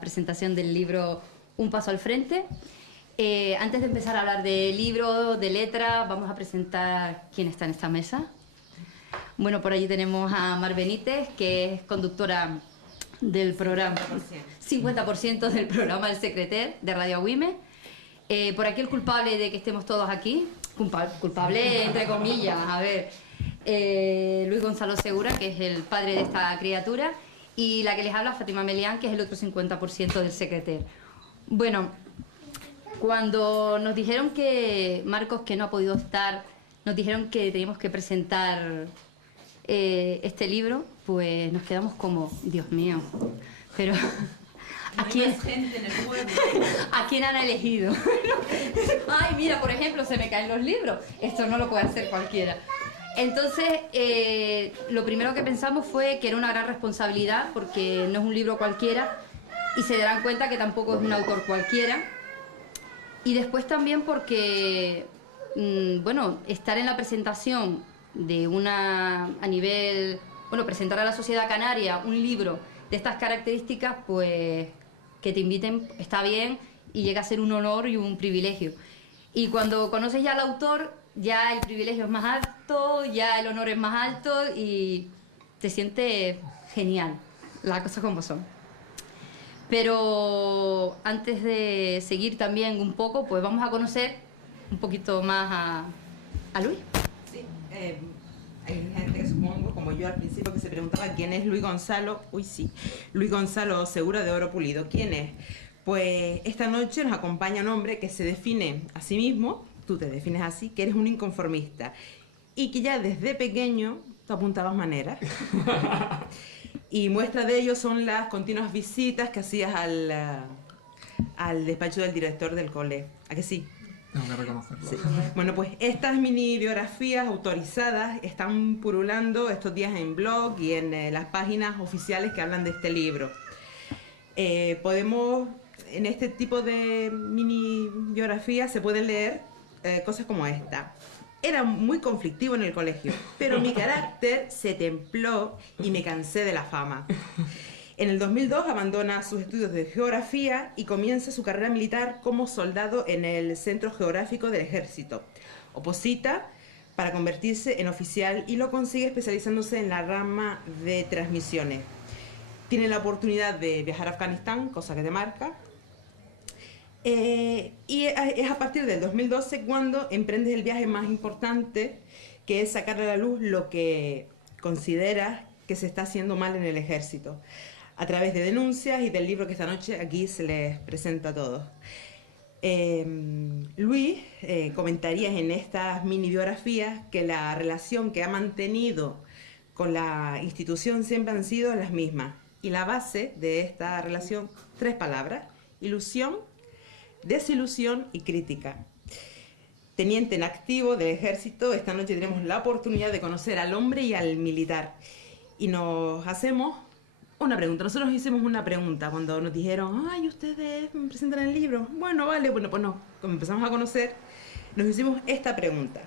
presentación del libro Un paso al frente. Antes de empezar a hablar de libro, de letra, vamos a presentar quién está en esta mesa. Bueno, por allí tenemos a Mar Benítez, que es conductora del programa 50% del programa El Secreter de Radio Agüime. Por aquí el culpable de que estemos todos aquí, culpable entre comillas, a ver, Luis Gonzalo Segura, que es el padre de esta criatura, y la que les habla, Fátima Melián, que es el otro 50% del Secreter. Bueno, cuando nos dijeron que Marcos, que no ha podido estar, nos dijeron que teníamos que presentar este libro, pues nos quedamos como, Dios mío, pero ¿a quién han elegido? Ay, mira, por ejemplo, se me caen los libros. Esto no lo puede hacer cualquiera. Entonces, lo primero que pensamos fue que era una gran responsabilidad, porque no es un libro cualquiera, y se darán cuenta que tampoco es un autor cualquiera. Y después también porque, bueno, estar en la presentación de a nivel, bueno, presentar a la sociedad canaria un libro de estas características, pues que te inviten está bien y llega a ser un honor y un privilegio. Y cuando conoces ya al autor, ya el privilegio es más alto, ya el honor es más alto y te sientes genial, las cosas como son. Pero antes de seguir también un poco, pues vamos a conocer un poquito más a Luis. Sí, hay gente que supongo, como yo al principio, que se preguntaba quién es Luis Gonzalo. Uy, sí, Luis Gonzalo Segura de Oro Pulido. ¿Quién es? Pues esta noche nos acompaña un hombre que se define a sí mismo, tú te defines así, que eres un inconformista y que ya desde pequeño te apuntabas maneras. Y muestra de ello son las continuas visitas que hacías al despacho del director del cole. ¿A que sí? Tengo que reconocerlo. Sí. Bueno, pues estas mini biografías autorizadas están pululando estos días en blog y en las páginas oficiales que hablan de este libro. Podemos, en este tipo de mini biografías se pueden leer cosas como esta. Era muy conflictivo en el colegio, pero mi carácter se templó y me cansé de la fama. En el 2002 abandona sus estudios de geografía y comienza su carrera militar como soldado en el Centro Geográfico del Ejército. Oposita para convertirse en oficial y lo consigue especializándose en la rama de transmisiones. Tiene la oportunidad de viajar a Afganistán, cosa que te marca. Y es a partir del 2012 cuando emprendes el viaje más importante, que es sacar a la luz lo que consideras que se está haciendo mal en el ejército, a través de denuncias y del libro que esta noche aquí se les presenta a todos. Luis comentaría en estas mini biografías que la relación que ha mantenido con la institución siempre han sido las mismas, y la base de esta relación, 3 palabras: ilusión, desilusión y crítica. Teniente en activo del ejército, esta noche tenemos la oportunidad de conocer al hombre y al militar. Y nos hacemos una pregunta. Nosotros hicimos una pregunta cuando nos dijeron, ay, ustedes me presentan el libro. Bueno, vale, bueno, pues no. Cuando empezamos a conocer, nos hicimos esta pregunta.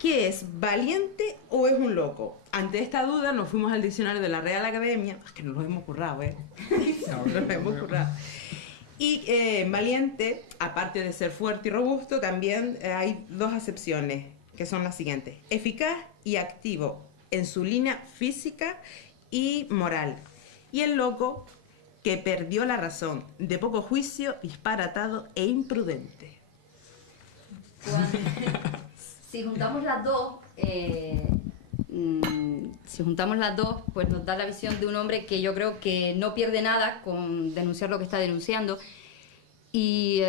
¿Qué es, valiente o es un loco? Ante esta duda nos fuimos al diccionario de la Real Academia. Es que nos lo hemos currado, nos lo hemos currado. Y valiente, aparte de ser fuerte y robusto, también hay 2 acepciones, que son las siguientes: eficaz y activo en su línea física y moral. Y el loco, que perdió la razón, de poco juicio, disparatado e imprudente. Si juntamos las dos, pues nos da la visión de un hombre que yo creo que no pierde nada con denunciar lo que está denunciando. Y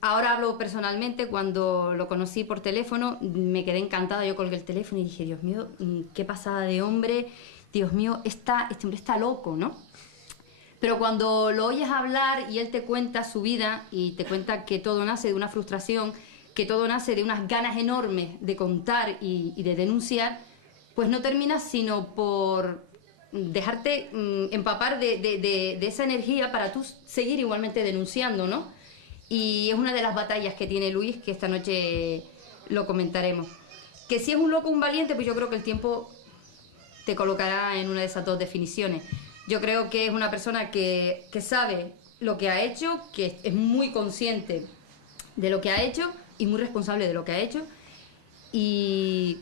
ahora hablo personalmente. Cuando lo conocí por teléfono me quedé encantada, yo colgué el teléfono y dije, Dios mío, qué pasada de hombre, Dios mío, este hombre está loco, ¿no? Pero cuando lo oyes hablar y él te cuenta su vida y te cuenta que todo nace de una frustración, que todo nace de unas ganas enormes de contar y de denunciar, pues no terminas sino por dejarte empapar de esa energía para tú seguir igualmente denunciando, ¿no? Y es una de las batallas que tiene Luis, que esta noche lo comentaremos. Que si es un loco o un valiente, pues yo creo que el tiempo te colocará en una de esas 2 definiciones. Yo creo que es una persona que sabe lo que ha hecho, que es muy consciente de lo que ha hecho y muy responsable de lo que ha hecho. Y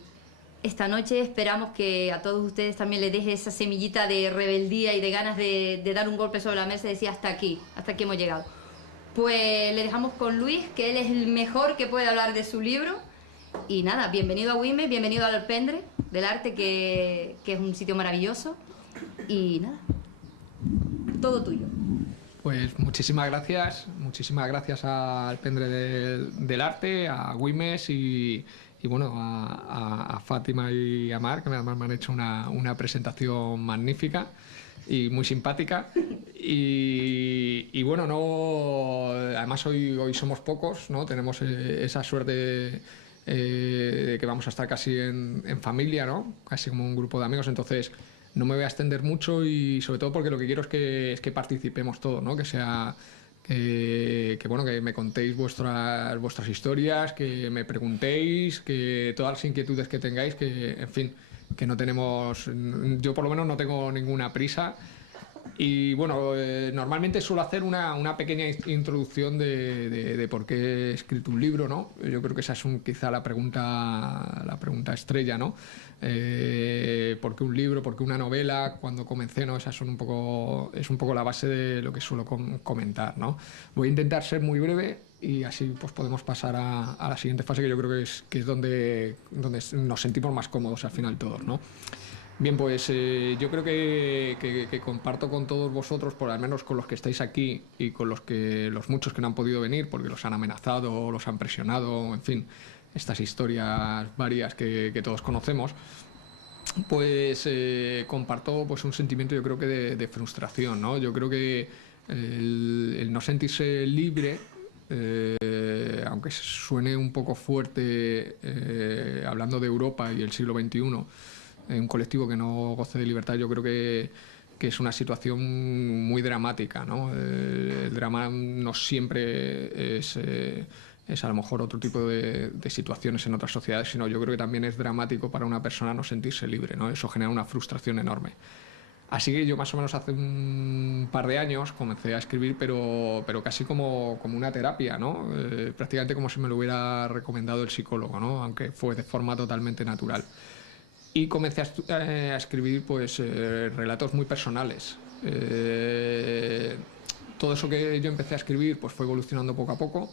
esta noche esperamos que a todos ustedes también les deje esa semillita de rebeldía y de ganas de dar un golpe sobre la mesa y decir hasta aquí hemos llegado. Pues le dejamos con Luis, que él es el mejor que puede hablar de su libro. Y nada, bienvenido a Güímez, bienvenido al Alpendre del Arte, que es un sitio maravilloso. Y nada, todo tuyo. Pues muchísimas gracias al Alpendre del Arte, a Güímez y bueno, a Fátima y a Mar, que además me han hecho una presentación magnífica y muy simpática. Y bueno, además hoy somos pocos, ¿no? Tenemos esa suerte de que vamos a estar casi en familia, ¿no? Casi como un grupo de amigos, entonces no me voy a extender mucho y sobre todo porque lo que quiero es que participemos todos, ¿no? Que sea bueno, que me contéis vuestras historias, que me preguntéis, que todas las inquietudes que tengáis, que en fin, que no tenemos, yo por lo menos no tengo ninguna prisa. Y bueno, normalmente suelo hacer una pequeña introducción de por qué he escrito un libro, ¿no? Yo creo que esa es quizá la pregunta estrella, ¿no? ¿Por qué un libro? ¿Por qué una novela? Cuando comencé, ¿no? Esas es un poco la base de lo que suelo comentar, ¿no? Voy a intentar ser muy breve y así pues podemos pasar a la siguiente fase, que yo creo que es donde nos sentimos más cómodos al final todos, ¿no? Bien, pues yo creo que comparto con todos vosotros, por al menos con los que estáis aquí y con los muchos que no han podido venir porque los han amenazado, los han presionado, en fin, estas historias varias que todos conocemos, pues comparto pues un sentimiento, yo creo que de frustración, ¿no? Yo creo que el no sentirse libre, aunque suene un poco fuerte hablando de Europa y el siglo XXI, un colectivo que no goce de libertad, yo creo que es una situación muy dramática, ¿no? El drama no siempre es a lo mejor otro tipo de situaciones en otras sociedades, sino yo creo que también es dramático para una persona no sentirse libre, ¿no? Eso genera una frustración enorme. Así que yo más o menos hace un par de años comencé a escribir, pero casi como una terapia, ¿no? Prácticamente como si me lo hubiera recomendado el psicólogo, ¿no? Aunque fue de forma totalmente natural. Y comencé a escribir pues relatos muy personales. Todo eso que yo empecé a escribir pues fue evolucionando poco a poco,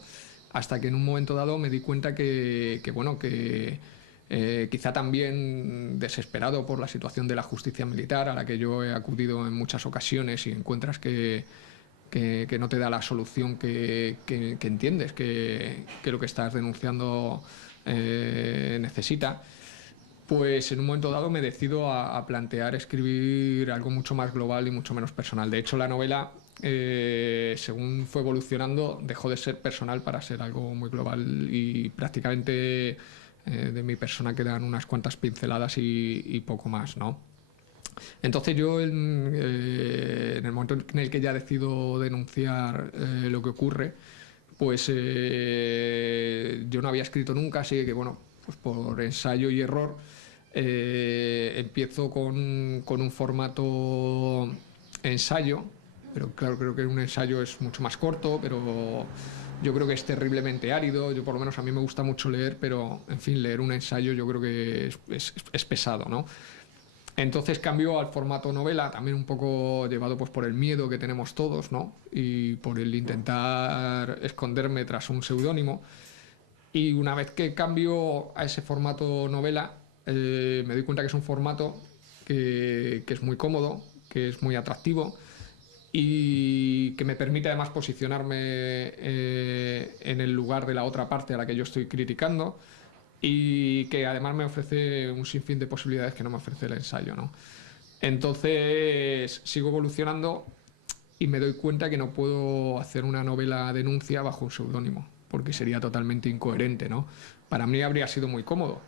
hasta que en un momento dado me di cuenta que quizá también desesperado por la situación de la justicia militar, a la que yo he acudido en muchas ocasiones y encuentras que no te da la solución que entiendes que lo que estás denunciando necesita. Pues en un momento dado me decido a plantear escribir algo mucho más global y mucho menos personal. De hecho, la novela, según fue evolucionando, dejó de ser personal para ser algo muy global y prácticamente de mi persona quedan unas cuantas pinceladas y poco más, ¿no? Entonces yo en el momento en el que ya decido denunciar lo que ocurre, pues yo no había escrito nunca, así que bueno, pues por ensayo y error empiezo con un formato ensayo, pero claro, creo que un ensayo es mucho más corto, pero yo creo que es terriblemente árido. Yo por lo menos a mí me gusta mucho leer, pero en fin, leer un ensayo yo creo que es pesado, ¿no? Entonces cambio al formato novela, también un poco llevado pues por el miedo que tenemos todos, ¿no? Y por el intentar esconderme tras un seudónimo. Y una vez que cambio a ese formato novela, me doy cuenta que es un formato que es muy cómodo, que es muy atractivo y que me permite además posicionarme en el lugar de la otra parte a la que yo estoy criticando, y que además me ofrece un sinfín de posibilidades que no me ofrece el ensayo, ¿no? Entonces sigo evolucionando y me doy cuenta que no puedo hacer una novela denuncia bajo un seudónimo, porque sería totalmente incoherente, ¿no? Para mí habría sido muy cómodo,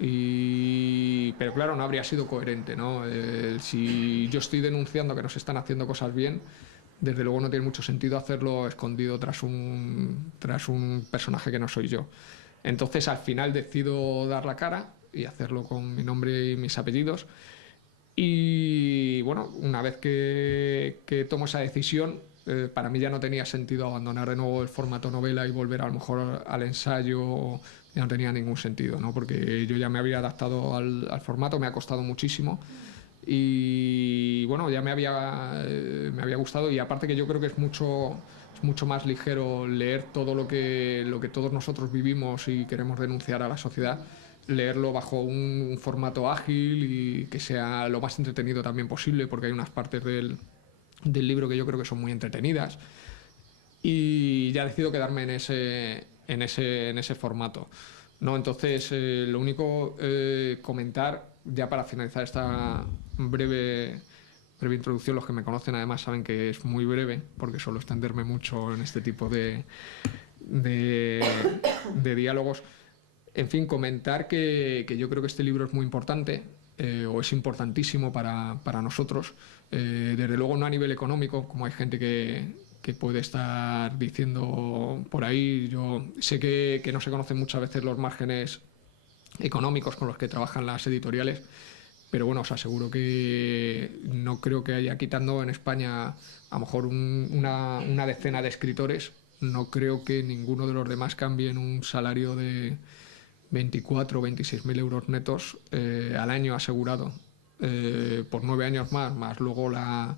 pero claro, no habría sido coherente, ¿no? Si yo estoy denunciando que no se están haciendo cosas bien, desde luego no tiene mucho sentido hacerlo escondido tras un personaje que no soy yo. Entonces al final decido dar la cara y hacerlo con mi nombre y mis apellidos. Y bueno, una vez que tomo esa decisión, para mí ya no tenía sentido abandonar de nuevo el formato novela y volver a lo mejor al ensayo, ya no tenía ningún sentido, ¿no? Porque yo ya me había adaptado al formato, me ha costado muchísimo y bueno, ya me había gustado, y aparte que yo creo que es mucho más ligero leer todo lo que todos nosotros vivimos y queremos denunciar a la sociedad, leerlo bajo un formato ágil y que sea lo más entretenido también posible, porque hay unas partes del libro que yo creo que son muy entretenidas, y ya decido quedarme en ese formato, ¿no? Entonces, lo único comentar, ya para finalizar esta breve introducción, los que me conocen además saben que es muy breve, porque suelo extenderme mucho en este tipo de, de diálogos. En fin, comentar que yo creo que este libro es muy importante, o es importantísimo para nosotros. Desde luego no a nivel económico, como hay gente que puede estar diciendo por ahí. Yo sé que no se conocen muchas veces los márgenes económicos con los que trabajan las editoriales, pero bueno, os aseguro que no creo que haya, quitando en España a lo mejor una decena de escritores, no creo que ninguno de los demás cambien un salario de 24 o 26 mil euros netos al año asegurado, por 9 años más luego la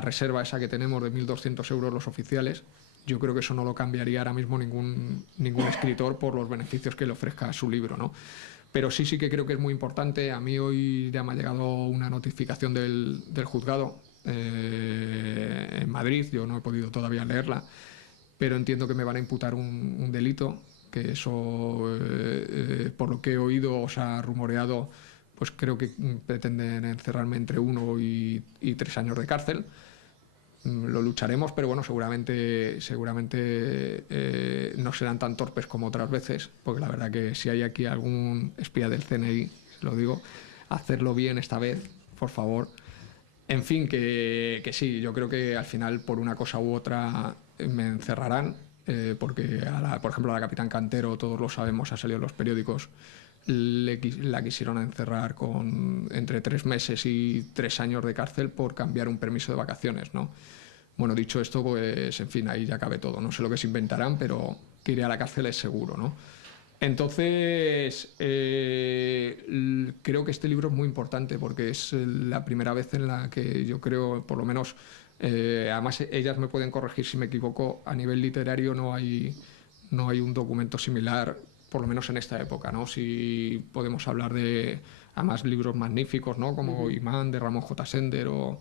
reserva esa que tenemos de 1.200 euros los oficiales. Yo creo que eso no lo cambiaría ahora mismo ningún escritor por los beneficios que le ofrezca a su libro, ¿no? Pero sí que creo que es muy importante. A mí hoy ya me ha llegado una notificación del juzgado en Madrid. Yo no he podido todavía leerla, pero entiendo que me van a imputar un delito, que eso, por lo que he oído o se ha rumoreado, pues creo que pretenden encerrarme entre 1 y 3 años de cárcel. Lo lucharemos, pero bueno, seguramente no serán tan torpes como otras veces, porque la verdad que si hay aquí algún espía del CNI, lo digo, hacerlo bien esta vez, por favor. En fin, que sí, yo creo que al final por una cosa u otra me encerrarán, porque por ejemplo a la Capitán Cantero, todos lo sabemos, ha salido en los periódicos, la quisieron encerrar con entre 3 meses y 3 años de cárcel por cambiar un permiso de vacaciones, ¿no? Bueno, dicho esto, pues en fin, ahí ya cabe todo. No sé lo que se inventarán, pero que iré a la cárcel es seguro, ¿no? Entonces, creo que este libro es muy importante porque es la primera vez en la que yo creo, por lo menos, además ellas me pueden corregir si me equivoco, a nivel literario no hay un documento similar, por lo menos en esta época, ¿no? Si podemos hablar de, además, libros magníficos, ¿no? Como Imán, de Ramón J. Sender, o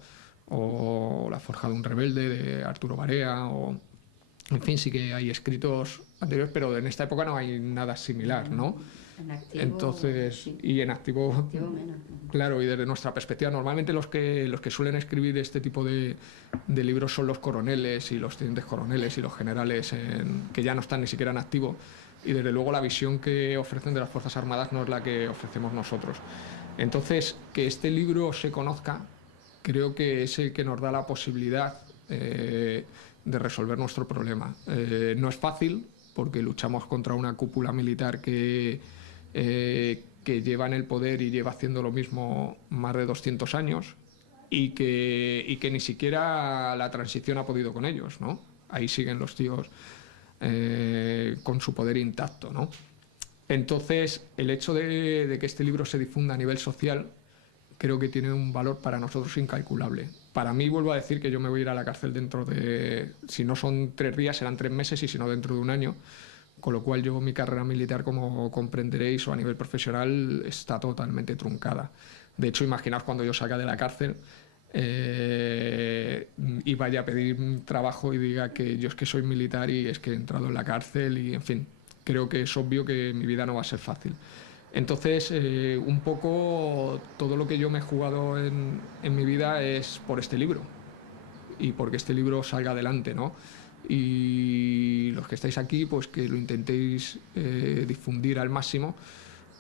La forja de un rebelde, de Arturo Barea, o en fin, sí que hay escritos anteriores, pero en esta época no hay nada similar, ¿no? En activo, Entonces, sí. y en activo, Activo menos. claro, y desde nuestra perspectiva, normalmente los que suelen escribir este tipo de libros son los coroneles y los tenientes coroneles y los generales que ya no están ni siquiera en activo, y desde luego la visión que ofrecen de las Fuerzas Armadas no es la que ofrecemos nosotros. Entonces, que este libro se conozca, creo que es el que nos da la posibilidad de resolver nuestro problema. No es fácil, porque luchamos contra una cúpula militar que lleva en el poder y lleva haciendo lo mismo más de 200 años, y que ni siquiera la transición ha podido con ellos, ¿no? Ahí siguen los tíos con su poder intacto, ¿no? Entonces, el hecho de que este libro se difunda a nivel social creo que tiene un valor para nosotros incalculable. Para mí, vuelvo a decir que yo me voy a ir a la cárcel dentro de, si no son 3 días, serán 3 meses, y si no, dentro de 1 año. Con lo cual, mi carrera militar, como comprenderéis, o a nivel profesional, está totalmente truncada. De hecho, imaginaos cuando yo salga de la cárcel y vaya a pedir trabajo y diga que yo es que soy militar y es que he entrado en la cárcel, y en fin, creo que es obvio que mi vida no va a ser fácil. Entonces, un poco todo lo que yo me he jugado en mi vida es por este libro, y porque este libro salga adelante, ¿no? Y los que estáis aquí, pues que lo intentéis difundir al máximo,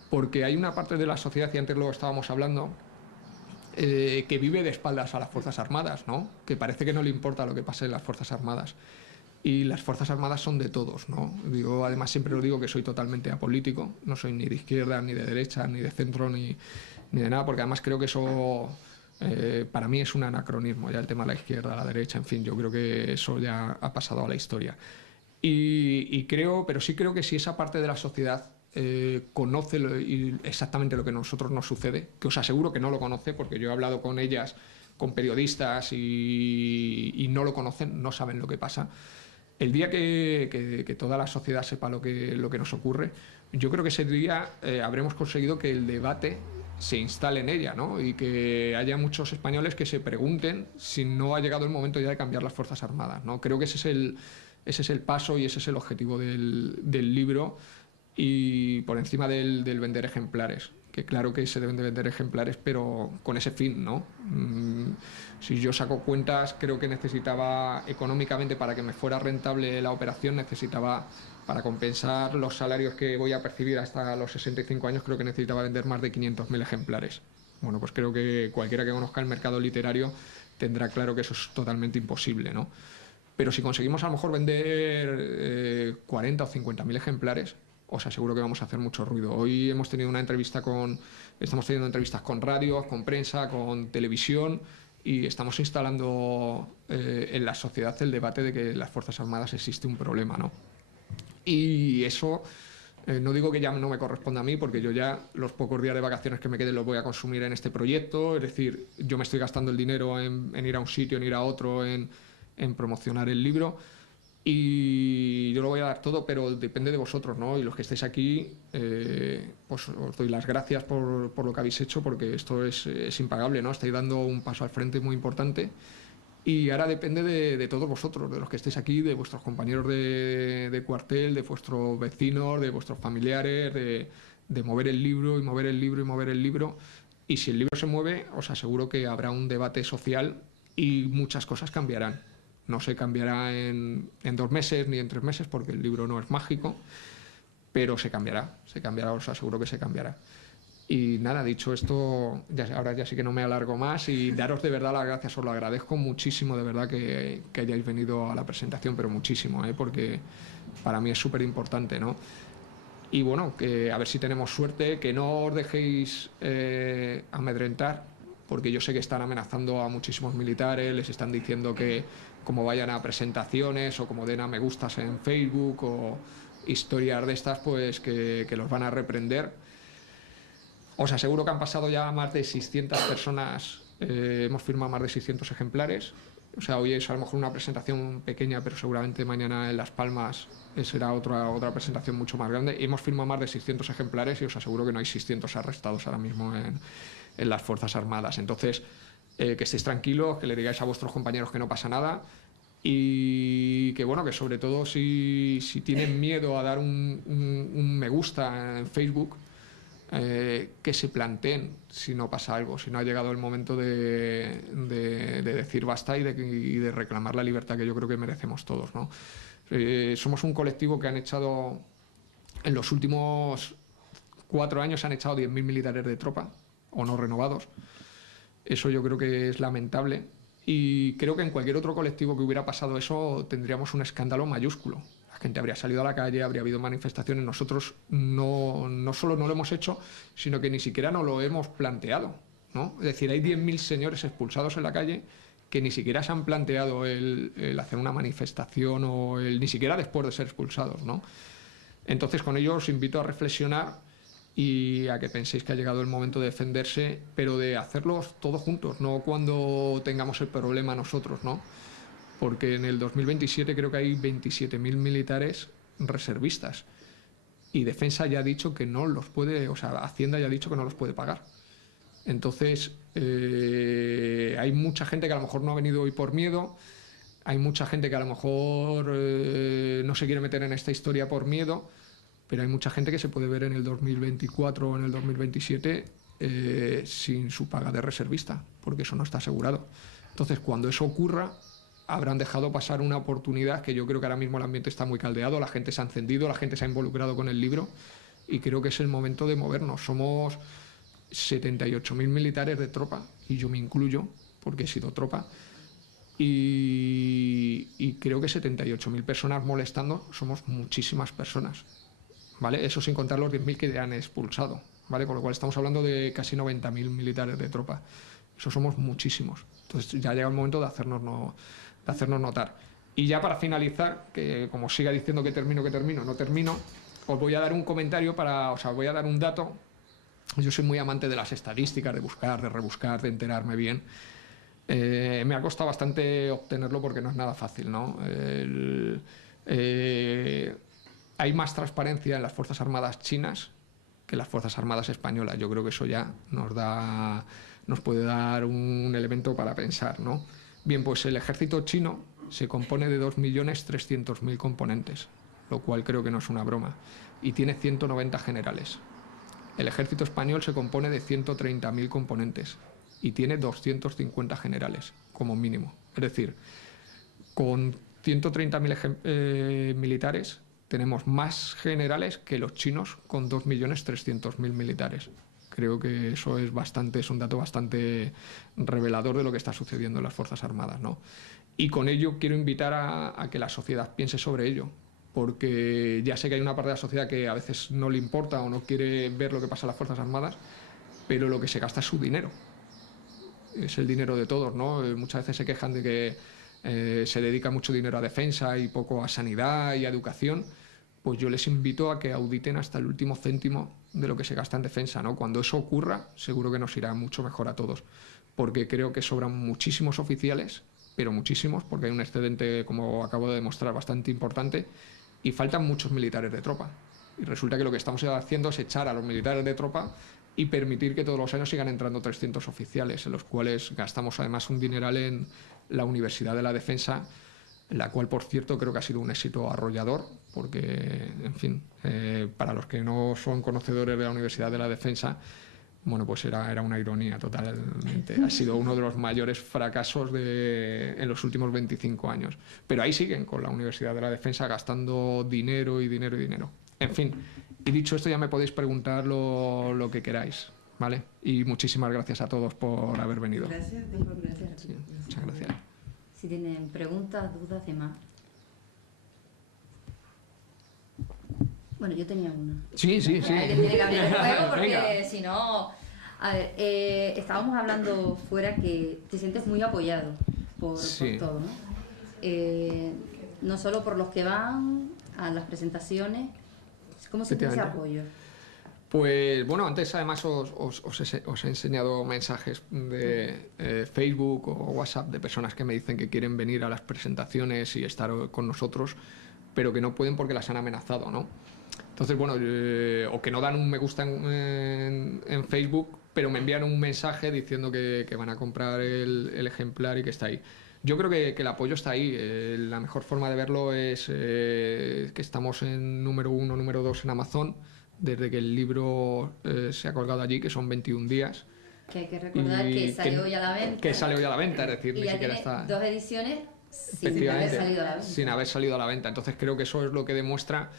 porque hay una parte de la sociedad, y antes lo estábamos hablando, que vive de espaldas a las Fuerzas Armadas, ¿no? Que parece que no le importa lo que pase en las Fuerzas Armadas. Y las Fuerzas Armadas son de todos, ¿no? Digo, además siempre lo digo, que soy totalmente apolítico, no soy ni de izquierda, ni de derecha, ni de centro, ni de nada, porque además creo que eso Para mí es un anacronismo ya el tema de la izquierda, la derecha, en fin, yo creo que eso ya ha pasado a la historia. Pero sí creo que si esa parte de la sociedad conoce exactamente lo que a nosotros nos sucede, que os aseguro que no lo conoce, porque yo he hablado con ellas, con periodistas, y no lo conocen, no saben lo que pasa. El día que toda la sociedad sepa lo que nos ocurre, yo creo que ese día habremos conseguido que el debate se instale en ella, ¿no? Y que haya muchos españoles que se pregunten si no ha llegado el momento ya de cambiar las Fuerzas Armadas, ¿no? Creo que ese es el paso y ese es el objetivo del libro, y por encima del vender ejemplares, que claro que se deben de vender ejemplares, pero con ese fin, ¿no? Si yo saco cuentas, creo que necesitaba económicamente, para que me fuera rentable la operación, necesitaba, para compensar los salarios que voy a percibir hasta los 65 años, creo que necesitaba vender más de 500.000 ejemplares. Bueno, pues creo que cualquiera que conozca el mercado literario tendrá claro que eso es totalmente imposible, ¿no? Pero si conseguimos a lo mejor vender 40 o 50.000 ejemplares, os aseguro que vamos a hacer mucho ruido. Hoy estamos teniendo entrevistas con radios, con prensa, con televisión, y estamos instalando en la sociedad el debate de que en las Fuerzas Armadas existe un problema, ¿no? Y eso, no digo que ya no me corresponda a mí, porque yo ya los pocos días de vacaciones que me queden los voy a consumir en este proyecto. Es decir, yo me estoy gastando el dinero en ir a un sitio, en ir a otro, en promocionar el libro, y yo lo voy a dar todo, pero depende de vosotros, ¿no? Y los que estéis aquí, pues os doy las gracias por lo que habéis hecho, porque esto es impagable, ¿no? Estáis dando un paso al frente muy importante, y ahora depende de todos vosotros, de los que estéis aquí, de vuestros compañeros de cuartel, de vuestros vecinos, de vuestros familiares, de mover el libro y mover el libro y mover el libro. Y si el libro se mueve, os aseguro que habrá un debate social y muchas cosas cambiarán. No se cambiará en 2 meses ni en 3 meses, porque el libro no es mágico, pero se cambiará, os aseguro que se cambiará. Y nada, dicho esto, ahora ya sí que no me alargo más, y daros de verdad las gracias, os lo agradezco muchísimo, de verdad, que hayáis venido a la presentación, pero muchísimo, porque para mí es súper importante, ¿no? Y bueno, que a ver si tenemos suerte, que no os dejéis amedrentar, porque yo sé que están amenazando a muchísimos militares, les están diciendo que como vayan a presentaciones o como den a me gustas en Facebook o historias de estas, pues que los van a reprender. Os aseguro que han pasado ya más de 600 personas, hemos firmado más de 600 ejemplares. O sea, hoy es a lo mejor una presentación pequeña, pero seguramente mañana en Las Palmas será otra presentación mucho más grande. Y hemos firmado más de 600 ejemplares, y os aseguro que no hay 600 arrestados ahora mismo en las Fuerzas Armadas. Entonces, que estéis tranquilos, que le digáis a vuestros compañeros que no pasa nada, y que bueno, que sobre todo si tienen miedo a dar un me gusta en Facebook, que se planteen si no pasa algo, si no ha llegado el momento de decir basta y de reclamar la libertad que yo creo que merecemos todos, ¿no? Somos un colectivo que han echado, en los últimos 4 años han echado 10.000 militares de tropa o no renovados. Eso yo creo que es lamentable, y creo que en cualquier otro colectivo que hubiera pasado eso tendríamos un escándalo mayúsculo. La gente habría salido a la calle, habría habido manifestaciones. Nosotros no solo no lo hemos hecho, sino que ni siquiera nos lo hemos planteado, ¿no? Es decir, hay 10.000 señores expulsados en la calle que ni siquiera se han planteado el hacer una manifestación, o ni siquiera después de ser expulsados, ¿no? Entonces, con ello os invito a reflexionar y a que penséis que ha llegado el momento de defenderse, pero de hacerlo todos juntos, no cuando tengamos el problema nosotros, ¿no? Porque en el 2027 creo que hay 27.000 militares reservistas, y Defensa ya ha dicho que no los puede, o sea, Hacienda ya ha dicho que no los puede pagar. Entonces, hay mucha gente que a lo mejor no ha venido hoy por miedo, hay mucha gente que a lo mejor no se quiere meter en esta historia por miedo, pero hay mucha gente que se puede ver en el 2024 o en el 2027 sin su paga de reservista, porque eso no está asegurado. Entonces, cuando eso ocurra, habrán dejado pasar una oportunidad, que yo creo que ahora mismo el ambiente está muy caldeado, la gente se ha encendido, la gente se ha involucrado con el libro, y creo que es el momento de movernos. Somos 78.000 militares de tropa, y yo me incluyo, porque he sido tropa, y creo que 78.000 personas molestando somos muchísimas personas, ¿vale? Eso sin contar los 10.000 que han expulsado, ¿vale? Con lo cual estamos hablando de casi 90.000 militares de tropa. Eso somos muchísimos. Entonces ya llega el momento de hacernos notar. Y ya para finalizar, que como siga diciendo que termino, no termino, os voy a dar un comentario os voy a dar un dato. Yo soy muy amante de las estadísticas, de buscar, de rebuscar, de enterarme bien. Me ha costado bastante obtenerlo porque no es nada fácil, ¿no? Hay más transparencia en las Fuerzas Armadas chinas que en las Fuerzas Armadas españolas. Yo creo que eso ya nos puede dar un elemento para pensar, ¿no? Bien, pues el ejército chino se compone de 2.300.000 componentes, lo cual creo que no es una broma, y tiene 190 generales. El ejército español se compone de 130.000 componentes y tiene 250 generales, como mínimo. Es decir, con 130.000 militares tenemos más generales que los chinos con 2.300.000 militares. Creo que eso es un dato bastante revelador de lo que está sucediendo en las Fuerzas Armadas, ¿no? Y con ello quiero invitar a que la sociedad piense sobre ello, porque ya sé que hay una parte de la sociedad que a veces no le importa o no quiere ver lo que pasa en las Fuerzas Armadas, pero lo que se gasta es su dinero. Es el dinero de todos, ¿no? Muchas veces se quejan de que se dedica mucho dinero a defensa y poco a sanidad y a educación. Pues yo les invito a que auditen hasta el último céntimo de lo que se gasta en defensa, ¿no? Cuando eso ocurra, seguro que nos irá mucho mejor a todos, porque creo que sobran muchísimos oficiales, pero muchísimos, porque hay un excedente, como acabo de demostrar, bastante importante, y faltan muchos militares de tropa. Y resulta que lo que estamos haciendo es echar a los militares de tropa y permitir que todos los años sigan entrando 300 oficiales, en los cuales gastamos además un dineral en la Universidad de la Defensa, la cual, por cierto, creo que ha sido un éxito arrollador, porque, en fin, para los que no son conocedores de la Universidad de la Defensa, bueno, pues era una ironía totalmente. Ha sido uno de los mayores fracasos en los últimos 25 años. Pero ahí siguen con la Universidad de la Defensa gastando dinero y dinero y dinero. En fin, y dicho esto ya me podéis preguntar lo que queráis, ¿vale? Y muchísimas gracias a todos por haber venido. Gracias. Sí, muchas gracias. Si tienen preguntas, dudas, demás. Bueno, yo tenía una. Sí. Alguien tiene que abrir el juego porque Venga. si no... A ver, estábamos hablando fuera que te sientes muy apoyado por todo, ¿no? No solo por los que van a las presentaciones. ¿Cómo sientes ese apoyo? Pues bueno, antes además os he enseñado mensajes de Facebook o WhatsApp de personas que me dicen que quieren venir a las presentaciones y estar con nosotros, pero que no pueden porque las han amenazado, ¿no? Entonces, bueno, o que no dan un me gusta en Facebook, pero me envían un mensaje diciendo que van a comprar el ejemplar y que está ahí. Yo creo que el apoyo está ahí. La mejor forma de verlo es que estamos en número 1, número 2 en Amazon, desde que el libro se ha colgado allí, que son 21 días. Que hay que recordar que salió hoy a la venta. Que salió hoy a la venta, es decir, y ni ya siquiera tiene está... 2 ediciones sin haber salido a la venta. Sin haber salido a la venta. Entonces creo que eso es lo que demuestra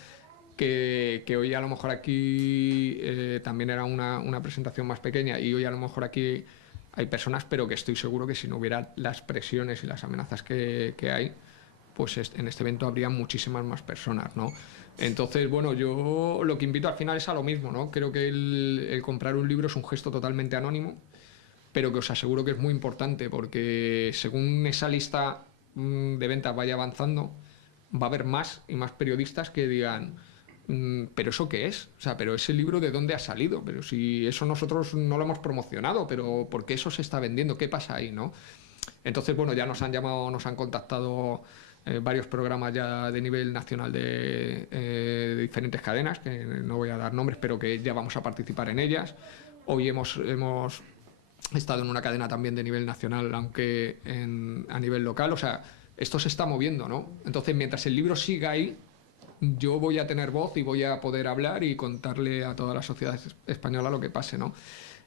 que hoy a lo mejor aquí también era una presentación más pequeña y hoy a lo mejor aquí hay personas, pero que estoy seguro que si no hubiera las presiones y las amenazas que hay, pues en este evento habría muchísimas más personas, ¿no? Entonces, bueno, yo lo que invito al final es a lo mismo, ¿no? Creo que el comprar un libro es un gesto totalmente anónimo, pero que os aseguro que es muy importante porque según esa lista de ventas vaya avanzando, va a haber más y más periodistas que digan... ¿Pero eso qué es? O sea, ¿pero ese libro de dónde ha salido? Pero si eso nosotros no lo hemos promocionado, ¿pero por qué eso se está vendiendo? ¿Qué pasa ahí, no? Entonces, bueno, ya nos han llamado, nos han contactado varios programas ya de nivel nacional de diferentes cadenas, que no voy a dar nombres, pero que ya vamos a participar en ellas. Hoy hemos estado en una cadena también de nivel nacional, aunque a nivel local. O sea, esto se está moviendo, ¿no? Entonces, mientras el libro siga ahí, yo voy a tener voz y voy a poder hablar y contarle a toda la sociedad española lo que pase, ¿no?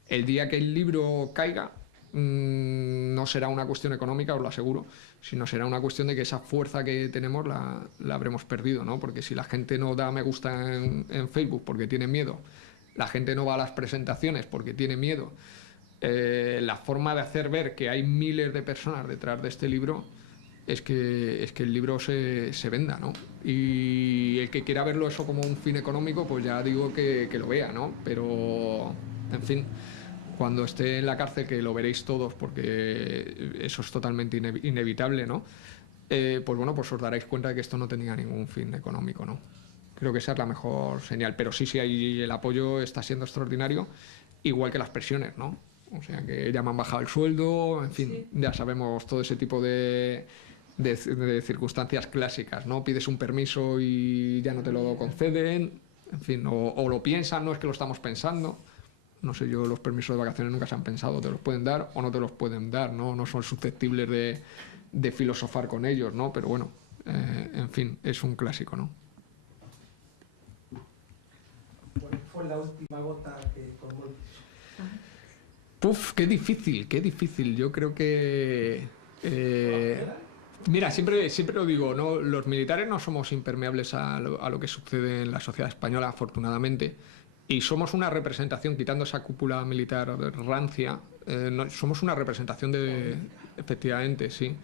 El día que el libro caiga, no será una cuestión económica, os lo aseguro, sino será una cuestión de que esa fuerza que tenemos la habremos perdido, ¿no? Porque si la gente no da me gusta en Facebook porque tiene miedo, la gente no va a las presentaciones porque tiene miedo, la forma de hacer ver que hay miles de personas detrás de este libro es que el libro se venda, ¿no? Y el que quiera verlo eso como un fin económico, pues ya digo que lo vea, ¿no? Pero, en fin, cuando esté en la cárcel, que lo veréis todos porque eso es totalmente inevitable, ¿no? Pues bueno, pues os daréis cuenta de que esto no tenía ningún fin económico, ¿no? Creo que esa es la mejor señal, pero sí, ahí el apoyo está siendo extraordinario, igual que las presiones, ¿no? O sea, que ya me han bajado el sueldo, en fin, ya sabemos todo ese tipo de circunstancias clásicas, ¿no? Pides un permiso y ya no te lo conceden, en fin, o lo piensan, no es que lo estamos pensando. No sé, yo los permisos de vacaciones nunca se han pensado, te los pueden dar o no te los pueden dar, ¿no? No son susceptibles de filosofar con ellos, ¿no? Pero bueno, en fin, es un clásico, ¿no? ¿Cuál fue la última gota que colmó el vaso? Puf, qué difícil. Yo creo que... mira, siempre lo digo, ¿no? Los militares no somos impermeables a lo que sucede en la sociedad española, afortunadamente. Y somos una representación, quitando esa cúpula militar rancia, somos una representación efectivamente, sí.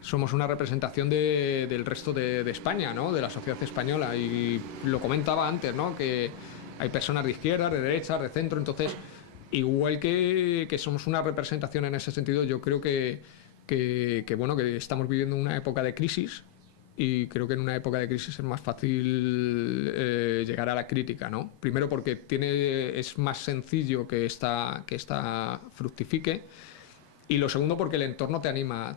Somos una representación del resto de España, ¿no? De la sociedad española. Y lo comentaba antes, ¿no? Que hay personas de izquierda, de derecha, de centro. Entonces, igual que somos una representación en ese sentido, yo creo que bueno, que estamos viviendo una época de crisis. Y creo que en una época de crisis es más fácil llegar a la crítica, ¿no? Primero porque es más sencillo que esta fructifique, y lo segundo porque el entorno te anima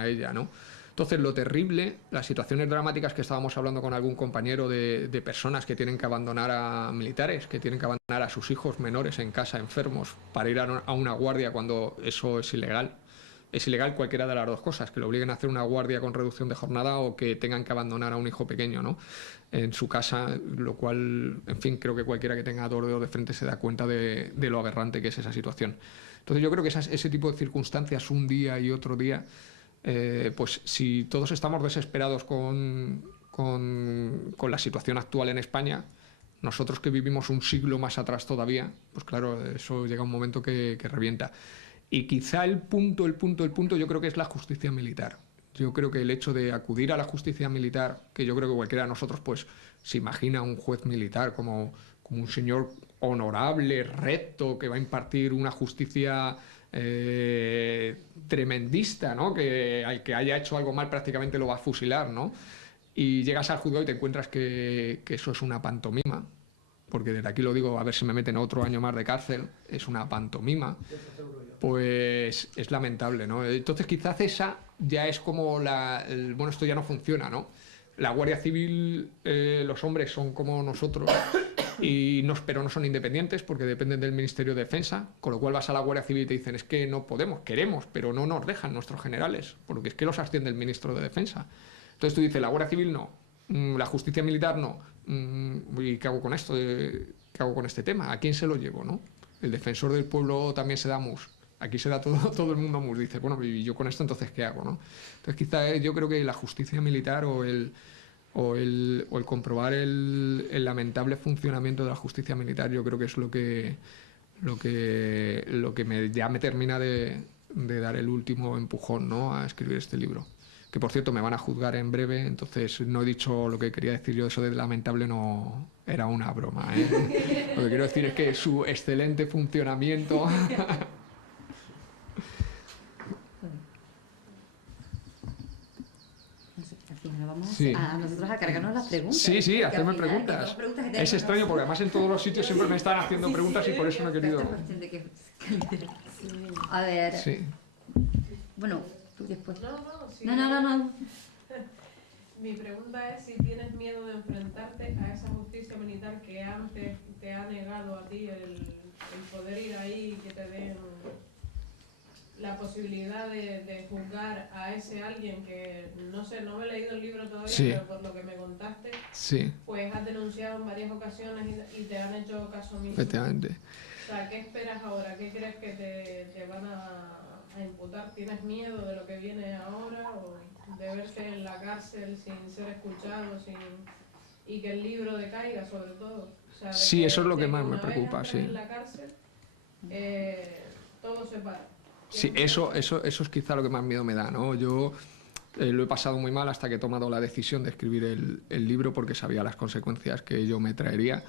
a ella, ¿no? Entonces, lo terrible, las situaciones dramáticas que estábamos hablando con algún compañero de personas que tienen que abandonar a militares, que tienen que abandonar a sus hijos menores en casa, enfermos, para ir a una guardia cuando eso es ilegal. Es ilegal cualquiera de las dos cosas, que lo obliguen a hacer una guardia con reducción de jornada o que tengan que abandonar a un hijo pequeño, ¿no? En su casa, lo cual, en fin, creo que cualquiera que tenga dos dedos de frente se da cuenta de lo aberrante que es esa situación. Entonces yo creo que ese tipo de circunstancias, un día y otro día, pues si todos estamos desesperados con la situación actual en España, nosotros que vivimos un siglo más atrás todavía, pues claro, eso llega un momento que revienta. Y quizá el punto, yo creo que es la justicia militar. Yo creo que el hecho de acudir a la justicia militar, que yo creo que cualquiera de nosotros pues se imagina a un juez militar como un señor honorable, recto, que va a impartir una justicia tremendista, ¿no? Que al que haya hecho algo mal prácticamente lo va a fusilar, ¿no? Y llegas al juzgado y te encuentras que eso es una pantomima, porque desde aquí lo digo, a ver si me meten otro año más de cárcel, es una pantomima, pues es lamentable, ¿no? Entonces quizás esa ya es como bueno, esto ya no funciona, ¿no? La Guardia Civil, los hombres son como nosotros, pero no son independientes porque dependen del Ministerio de Defensa, con lo cual vas a la Guardia Civil y te dicen es que no podemos, queremos, pero no nos dejan nuestros generales, porque es que los asciende el Ministro de Defensa. Entonces tú dices, la Guardia Civil no, la justicia militar no, ¿y qué hago con esto? ¿Qué hago con este tema? ¿A quién se lo llevo, no? El defensor del pueblo también se da mus. Aquí se da todo el mundo mus. Dice, bueno, y yo con esto entonces ¿qué hago, no? Entonces quizá yo creo que la justicia militar o el comprobar el lamentable funcionamiento de la justicia militar, yo creo que es lo que ya me termina de dar el último empujón, ¿no? A escribir este libro. Que por cierto me van a juzgar en breve, entonces no he dicho lo que quería decir yo, eso de lamentable no era una broma, ¿eh? Lo que quiero decir es que su excelente funcionamiento... Vamos Sí. a nosotros a cargarnos las preguntas. Sí, hacerme preguntas. Es extraño porque además en todos los sitios siempre me están haciendo preguntas y por eso no he querido... A ver... Sí. Bueno, tú después. Sí. No. Mi pregunta es si tienes miedo de enfrentarte a esa justicia militar que antes te ha negado a ti el poder ir ahí y que te den la posibilidad de juzgar a ese alguien que, no sé, no me he leído el libro todavía, Sí. pero por lo que me contaste, Sí, pues has denunciado en varias ocasiones y te han hecho caso omiso. efectivamente. O sea, ¿qué esperas ahora? ¿Qué crees que te van a imputar? ¿Tienes miedo de lo que viene ahora o de verte en la cárcel sin ser escuchado y que el libro decaiga sobre todo? O sea, Sí, eso es lo que más me preocupa, una vez sí. en la cárcel, todo se para. Sí, eso es quizá lo que más miedo me da, ¿no? Yo lo he pasado muy mal hasta que he tomado la decisión de escribir el libro porque sabía las consecuencias que ello me traería.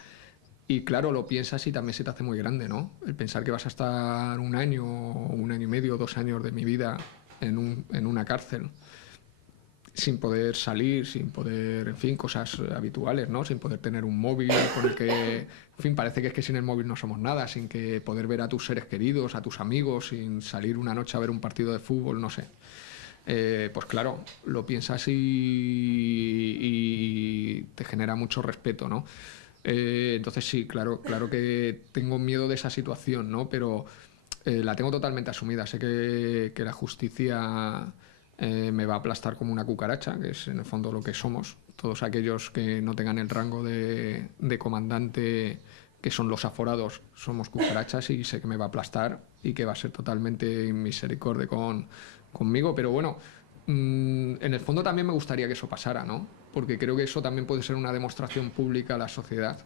Y claro, lo piensas y también se te hace muy grande, ¿no? El pensar que vas a estar 1 año, 1 año y medio, 2 años de mi vida en una cárcel, sin poder salir, sin poder, en fin, cosas habituales, ¿no? Sin poder tener un móvil con el que, en fin, parece que es que sin el móvil no somos nada, sin que poder ver a tus seres queridos, a tus amigos, sin salir una noche a ver un partido de fútbol, no sé. Pues claro, lo piensas y te genera mucho respeto, ¿no? Entonces sí, claro, claro que tengo miedo de esa situación, ¿no? Pero la tengo totalmente asumida. Sé que la justicia me va a aplastar como una cucaracha, que es en el fondo lo que somos. Todos aquellos que no tengan el rango de comandante, que son los aforados, somos cucarachas y sé que me va a aplastar y que va a ser totalmente inmisericordia conmigo. Pero bueno, en el fondo también me gustaría que eso pasara, ¿no? Porque creo que eso también puede ser una demostración pública a la sociedad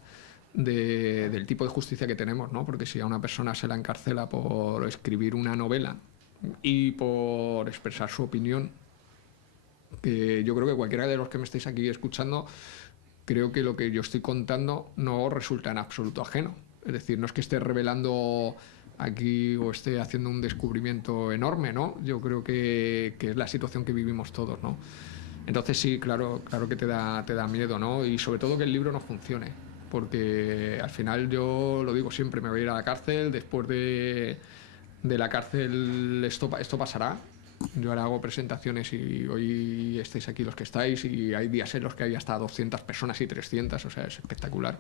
del tipo de justicia que tenemos, ¿no? Porque si a una persona se la encarcela por escribir una novela y por expresar su opinión, que yo creo que cualquiera de los que me estáis aquí escuchando, creo que lo que yo estoy contando no os resulta en absoluto ajeno. Es decir, no es que esté revelando aquí o esté haciendo un descubrimiento enorme, ¿no? Yo creo que es la situación que vivimos todos, ¿no? Entonces sí, claro, claro que te da miedo, ¿no? Y sobre todo que el libro no funcione, porque al final yo lo digo siempre, me voy a ir a la cárcel, después de la cárcel esto pasará. Yo ahora hago presentaciones y hoy estáis aquí los que estáis y hay días en los que hay hasta 200 personas y 300, o sea, es espectacular.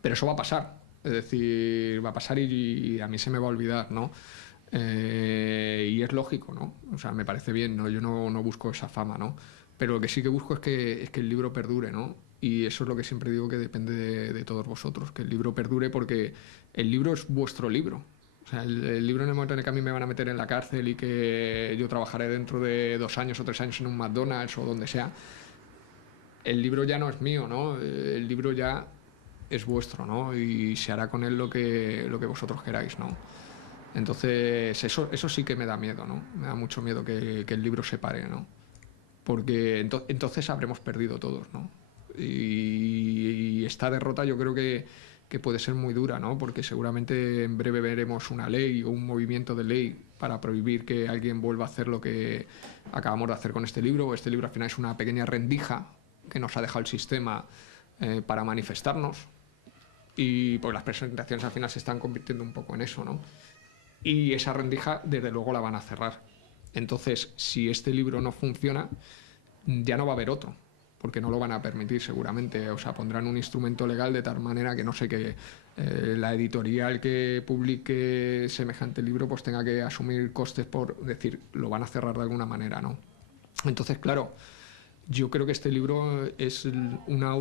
Pero eso va a pasar, es decir, va a pasar y a mí se me va a olvidar, ¿no? Y es lógico, ¿no? O sea, me parece bien, ¿no? Yo no busco esa fama, ¿no? Pero lo que sí que busco es que el libro perdure, ¿no? Y eso es lo que siempre digo que depende de todos vosotros, que el libro perdure porque el libro es vuestro libro. O sea, el libro en el momento en el que a mí me van a meter en la cárcel y que yo trabajaré dentro de 2 años o 3 años en un McDonald's o donde sea, el libro ya no es mío, ¿no? El libro ya es vuestro, ¿no? Y se hará con él lo que vosotros queráis, ¿no? Entonces, eso sí que me da miedo, ¿no? Me da mucho miedo que el libro se pare, ¿no? Porque entonces habremos perdido todos, ¿no? Y esta derrota yo creo que puede ser muy dura, ¿no? Porque seguramente en breve veremos una ley o un movimiento de ley para prohibir que alguien vuelva a hacer lo que acabamos de hacer con este libro. Este libro al final es una pequeña rendija que nos ha dejado el sistema para manifestarnos y pues las presentaciones al final se están convirtiendo un poco en eso, ¿no? Y esa rendija desde luego la van a cerrar. Entonces, si este libro no funciona, ya no va a haber otro, porque no lo van a permitir seguramente. O sea, pondrán un instrumento legal de tal manera que no sé que la editorial que publique semejante libro pues tenga que asumir costes por decir, lo van a cerrar de alguna manera, ¿no? Entonces, claro, yo creo que este libro es una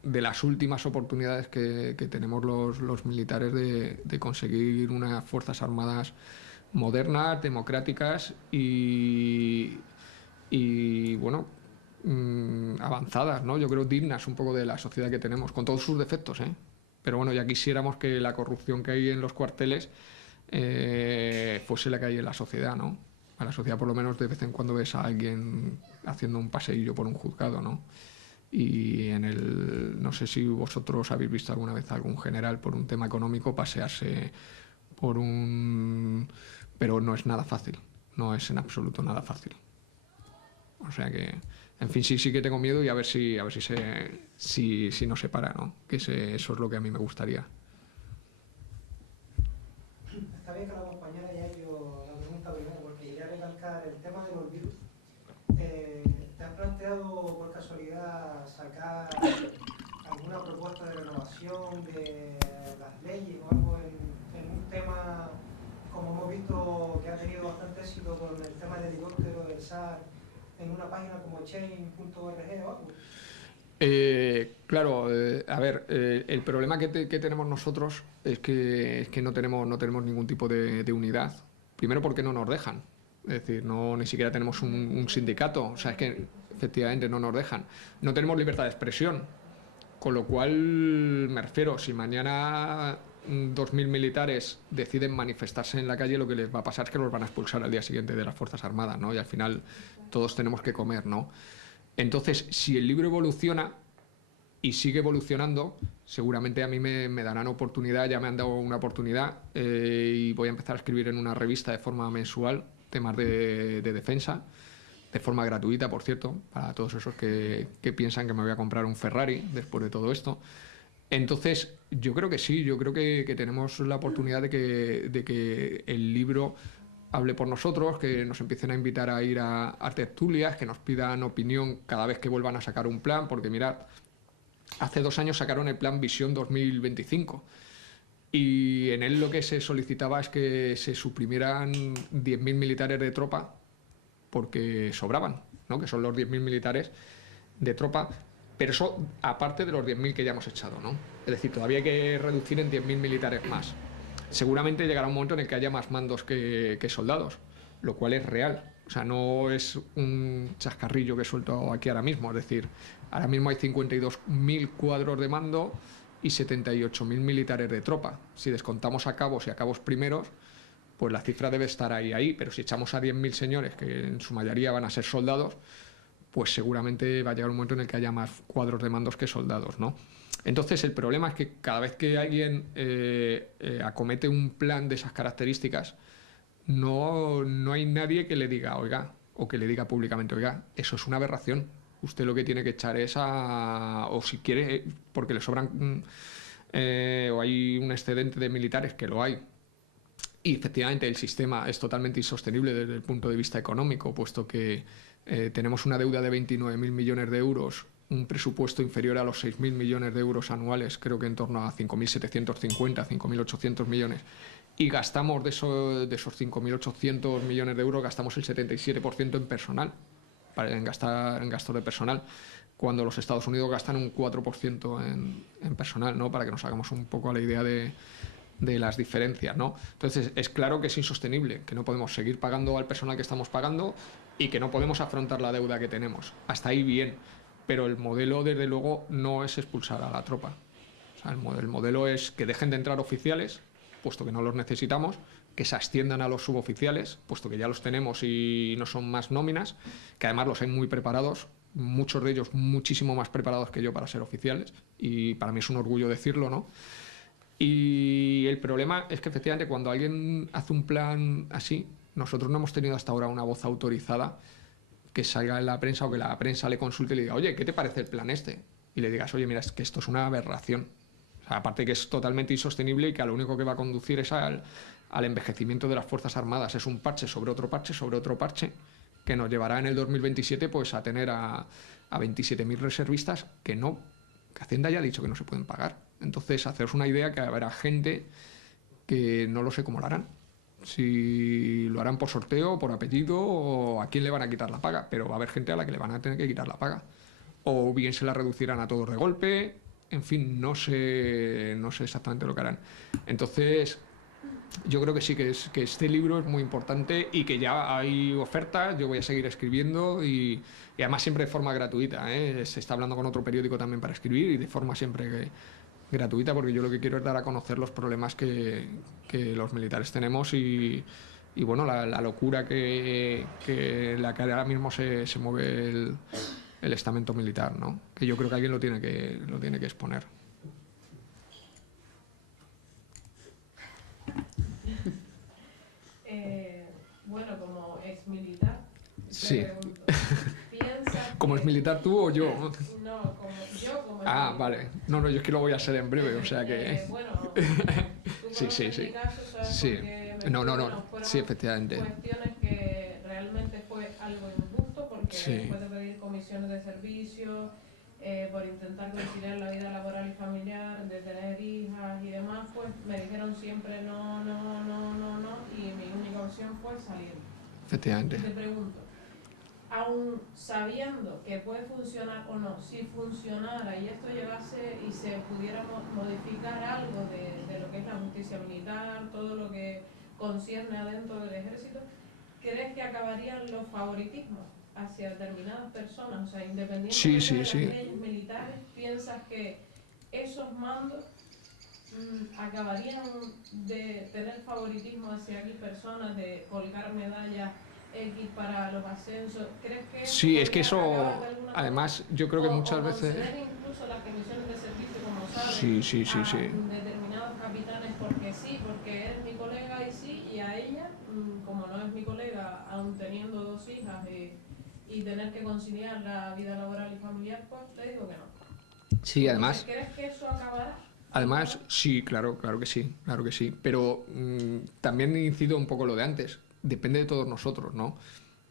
de las últimas oportunidades que tenemos los militares de conseguir unas fuerzas armadas modernas, democráticas y bueno, avanzadas, ¿no? Yo creo dignas un poco de la sociedad que tenemos, con todos sus defectos, ¿eh? Pero bueno, ya quisiéramos que la corrupción que hay en los cuarteles fuese la que hay en la sociedad, ¿no? A la sociedad por lo menos de vez en cuando ves a alguien haciendo un paseillo por un juzgado, ¿no? Y no sé si vosotros habéis visto alguna vez a algún general por un tema económico pasearse pero no es nada fácil, no es en absoluto nada fácil. O sea que, en fin, sí que tengo miedo y a ver si no se para, ¿no? Que eso es lo que a mí me gustaría. Está bien que la compañera haya hecho la pregunta primero, porque quería recalcar el tema de los virus. ¿Te has planteado por casualidad sacar alguna propuesta de renovación de las leyes o algo en un tema, como hemos visto que ha tenido bastante éxito con el tema del helicóptero del SAR, en una página como chain.org o algo? Claro, a ver, el problema que tenemos nosotros es que no tenemos ningún tipo de unidad. Primero porque no nos dejan. Es decir, ni siquiera tenemos un sindicato. O sea, es que efectivamente no nos dejan. No tenemos libertad de expresión. Con lo cual, me refiero, si mañana 2.000 militares deciden manifestarse en la calle, lo que les va a pasar es que los van a expulsar al día siguiente de las Fuerzas Armadas, ¿no? Y al final todos tenemos que comer, ¿no? Entonces, si el libro evoluciona, y sigue evolucionando. Seguramente a mí me darán oportunidad, ya me han dado una oportunidad, y voy a empezar a escribir en una revista de forma mensual temas de defensa, de forma gratuita, por cierto, para todos esos que piensan que me voy a comprar un Ferrari después de todo esto. Entonces, yo creo que sí, yo creo que tenemos la oportunidad de que el libro hable por nosotros, que nos empiecen a invitar a ir a tertulias, que nos pidan opinión cada vez que vuelvan a sacar un plan, porque mirad, hace 2 años sacaron el plan Visión 2025 y en él lo que se solicitaba es que se suprimieran 10.000 militares de tropa porque sobraban, ¿no? Que son los 10.000 militares de tropa, pero eso aparte de los 10.000 que ya hemos echado, ¿no? Es decir, todavía hay que reducir en 10.000 militares más. Seguramente llegará un momento en el que haya más mandos que soldados, lo cual es real. O sea, no es un chascarrillo que he suelto aquí ahora mismo. Es decir, ahora mismo hay 52.000 cuadros de mando y 78.000 militares de tropa. Si descontamos a cabos y a cabos primeros, pues la cifra debe estar ahí. Pero si echamos a 10.000 señores, que en su mayoría van a ser soldados, pues seguramente va a llegar un momento en el que haya más cuadros de mandos que soldados, ¿no? Entonces el problema es que cada vez que alguien acomete un plan de esas características, no hay nadie que le diga, oiga, o que le diga públicamente, oiga, eso es una aberración. Usted lo que tiene que echar es o si quiere, porque le sobran, o hay un excedente de militares, que lo hay. Y efectivamente el sistema es totalmente insostenible desde el punto de vista económico, puesto que tenemos una deuda de 29.000 millones de euros, un presupuesto inferior a los 6.000 millones de euros anuales, creo que en torno a 5.750, 5.800 millones. Y gastamos de esos 5.800 millones de euros, gastamos el 77% en personal, en gasto de personal, cuando los Estados Unidos gastan un 4% en personal, ¿no? Para que nos hagamos un poco la idea de las diferencias, ¿no? Entonces, es claro que es insostenible, que no podemos seguir pagando al personal que estamos pagando y que no podemos afrontar la deuda que tenemos. Hasta ahí bien, pero el modelo, desde luego, no es expulsar a la tropa. O sea, el modelo es que dejen de entrar oficiales, puesto que no los necesitamos, que se asciendan a los suboficiales, puesto que ya los tenemos y no son más nóminas, que además los hay muy preparados, muchos de ellos muchísimo más preparados que yo para ser oficiales, y para mí es un orgullo decirlo, ¿no? Y el problema es que efectivamente cuando alguien hace un plan así, nosotros no hemos tenido hasta ahora una voz autorizada que salga en la prensa o que la prensa le consulte y le diga, oye, ¿qué te parece el plan este? Y le digas, oye, mira, es que esto es una aberración. O sea, aparte que es totalmente insostenible y que a lo único que va a conducir es al envejecimiento de las Fuerzas Armadas. Es un parche sobre otro parche sobre otro parche que nos llevará en el 2027 pues a tener a 27.000 reservistas que Hacienda ya ha dicho que no se pueden pagar. Entonces, haceros una idea que habrá gente que no lo sé cómo lo harán. Si lo harán por sorteo, por apellido, o a quién le van a quitar la paga. Pero va a haber gente a la que le van a tener que quitar la paga. O bien se la reducirán a todos de golpe. En fin, no sé exactamente lo que harán. Entonces, yo creo que sí, que este libro es muy importante y que ya hay ofertas. Yo voy a seguir escribiendo y además siempre de forma gratuita, ¿eh? Se está hablando con otro periódico también para escribir y de forma siempre gratuita, porque yo lo que quiero es dar a conocer los problemas que los militares tenemos y bueno, la locura la que ahora mismo se mueve el estamento militar, ¿no? Que yo creo que alguien lo tiene que exponer. Bueno, como ex militar, sí. ¿piensas ¿Como que... ex militar tú o yo? No, como yo como vale. No, yo es que lo voy a ser en breve, o sea que... bueno, sí. mi caso, ¿sabes? Sí. Porque No. fueron Sí, efectivamente. cuestiones que realmente fue algo injusto, porque Sí. después de pedir comisiones de servicio, por intentar conciliar la vida laboral y familiar, de tener hijas y demás, pues me dijeron siempre no, y mi única opción fue salir. Efectivamente. Y te pregunto, aún sabiendo que puede funcionar o no, si funcionara y esto llegase y se pudiera modificar algo de lo que es la justicia militar, todo lo que concierne adentro del ejército, ¿crees que acabarían los favoritismos hacia determinadas personas? O sea, independientemente de las leyes militares, ¿piensas que esos mandos acabarían de tener favoritismo hacia X personas, de colgar medallas X para los ascensos? ¿Crees que sí, es que eso, además, yo creo que muchas veces... incluso incluso las comisiones de servicio, como sabes, Sí, sí, sí, a sí. determinados capitanes porque sí, porque es mi colega y sí, y a ella, como no es mi colega, aún teniendo 2 hijas y tener que conciliar la vida laboral y familiar, pues le digo que no. Sí, Entonces, además... ¿crees que eso acabará? Además, sí, claro, claro que sí. Pero también incido un poco lo de antes. Depende de todos nosotros, ¿no?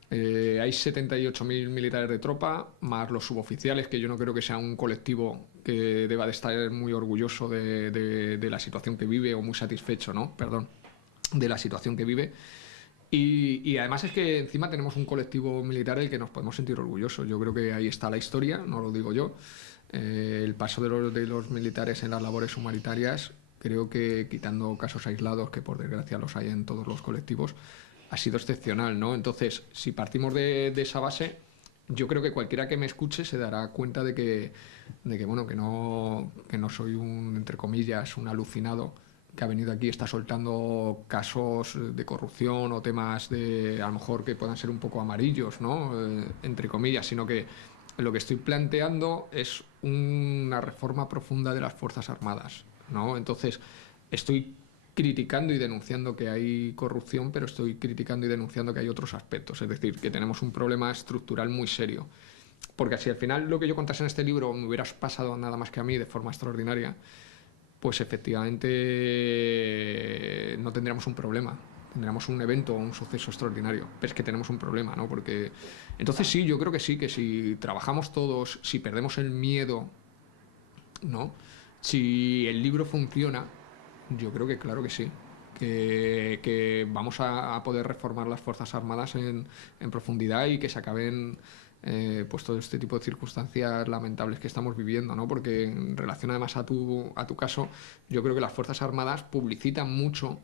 Hay 78.000 militares de tropa, más los suboficiales, que yo no creo que sea un colectivo que deba de estar muy orgulloso de la situación que vive o muy satisfecho, ¿no? Perdón, de la situación que vive. Y además es que encima tenemos un colectivo militar del que nos podemos sentir orgullosos. Yo creo que ahí está la historia, no lo digo yo. El paso de los militares en las labores humanitarias, creo que quitando casos aislados, que por desgracia los hay en todos los colectivos, ha sido excepcional, ¿no? Entonces, si partimos de esa base, yo creo que cualquiera que me escuche se dará cuenta bueno, que no soy un, entre comillas, un alucinado que ha venido aquí, está soltando casos de corrupción o temas de, a lo mejor, que puedan ser un poco amarillos, ¿no? Entre comillas, sino que lo que estoy planteando es una reforma profunda de las Fuerzas Armadas, ¿no? Entonces, estoy criticando y denunciando que hay corrupción, pero estoy criticando y denunciando que hay otros aspectos, es decir, que tenemos un problema estructural muy serio. Porque si al final lo que yo contase en este libro me hubieras pasado nada más que a mí de forma extraordinaria, pues efectivamente no tendríamos un problema, tendríamos un evento o un suceso extraordinario, pero es que tenemos un problema, ¿no? Porque entonces sí, yo creo que sí, que si trabajamos todos, si perdemos el miedo, ¿no? Si el libro funciona, yo creo que claro que sí, que vamos a poder reformar las Fuerzas Armadas en profundidad y que se acaben pues todo este tipo de circunstancias lamentables que estamos viviendo, ¿no? Porque en relación además a tu caso, yo creo que las Fuerzas Armadas publicitan mucho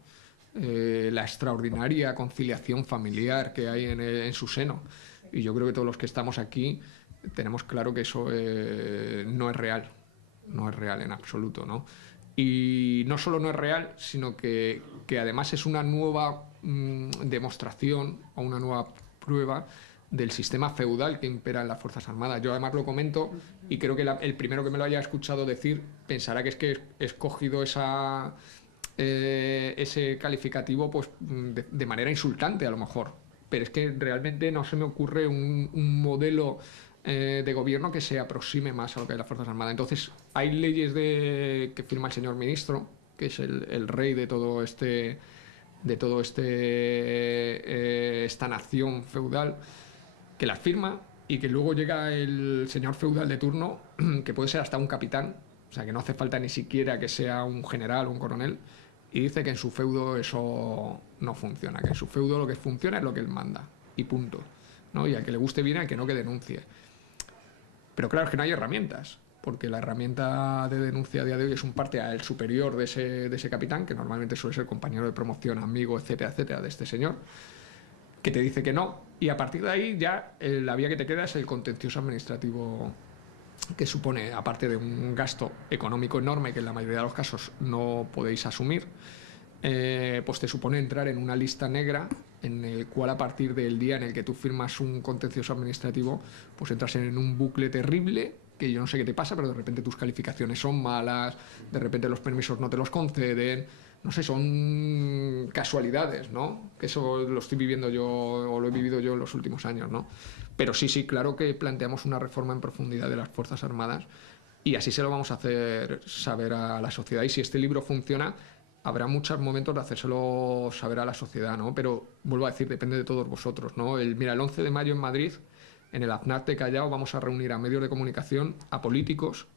la extraordinaria conciliación familiar que hay en su seno. Y yo creo que todos los que estamos aquí tenemos claro que eso no es real, no es real en absoluto, ¿no? Y no solo no es real, sino que además es una nueva demostración o una nueva prueba del sistema feudal que impera en las Fuerzas Armadas. Yo además lo comento y creo que el primero que me lo haya escuchado decir pensará que es que he escogido ese calificativo pues de manera insultante a lo mejor. Pero es que realmente no se me ocurre un modelo de gobierno que se aproxime más a lo que es las Fuerzas Armadas. Entonces, hay leyes que firma el señor ministro, que es el rey de todo esta nación feudal, que las firma y que luego llega el señor feudal de turno, que puede ser hasta un capitán, o sea, que no hace falta ni siquiera que sea un general o un coronel, y dice que en su feudo eso no funciona, que en su feudo lo que funciona es lo que él manda, y punto, ¿no? Y al que le guste bien, al que no, que denuncie. Pero claro, es que no hay herramientas, porque la herramienta de denuncia a día de hoy es un parte al superior de ese capitán, que normalmente suele ser compañero de promoción, amigo, etcétera, etcétera, de este señor, que te dice que no, y a partir de ahí ya la vía que te queda es el contencioso administrativo, que supone, aparte de un gasto económico enorme que en la mayoría de los casos no podéis asumir, pues te supone entrar en una lista negra en el cual a partir del día en el que tú firmas un contencioso administrativo, pues entras en un bucle terrible, que yo no sé qué te pasa, pero de repente tus calificaciones son malas, de repente los permisos no te los conceden, no sé, son casualidades, ¿no? Que eso lo estoy viviendo yo, o lo he vivido yo en los últimos años, ¿no? Pero sí, claro que planteamos una reforma en profundidad de las Fuerzas Armadas y así se lo vamos a hacer saber a la sociedad. Y si este libro funciona, habrá muchos momentos de hacérselo saber a la sociedad, ¿no? Pero vuelvo a decir, depende de todos vosotros, ¿no? Mira, el 11 de mayo en Madrid, en el AZNAC de Callao, vamos a reunir a medios de comunicación, a políticos,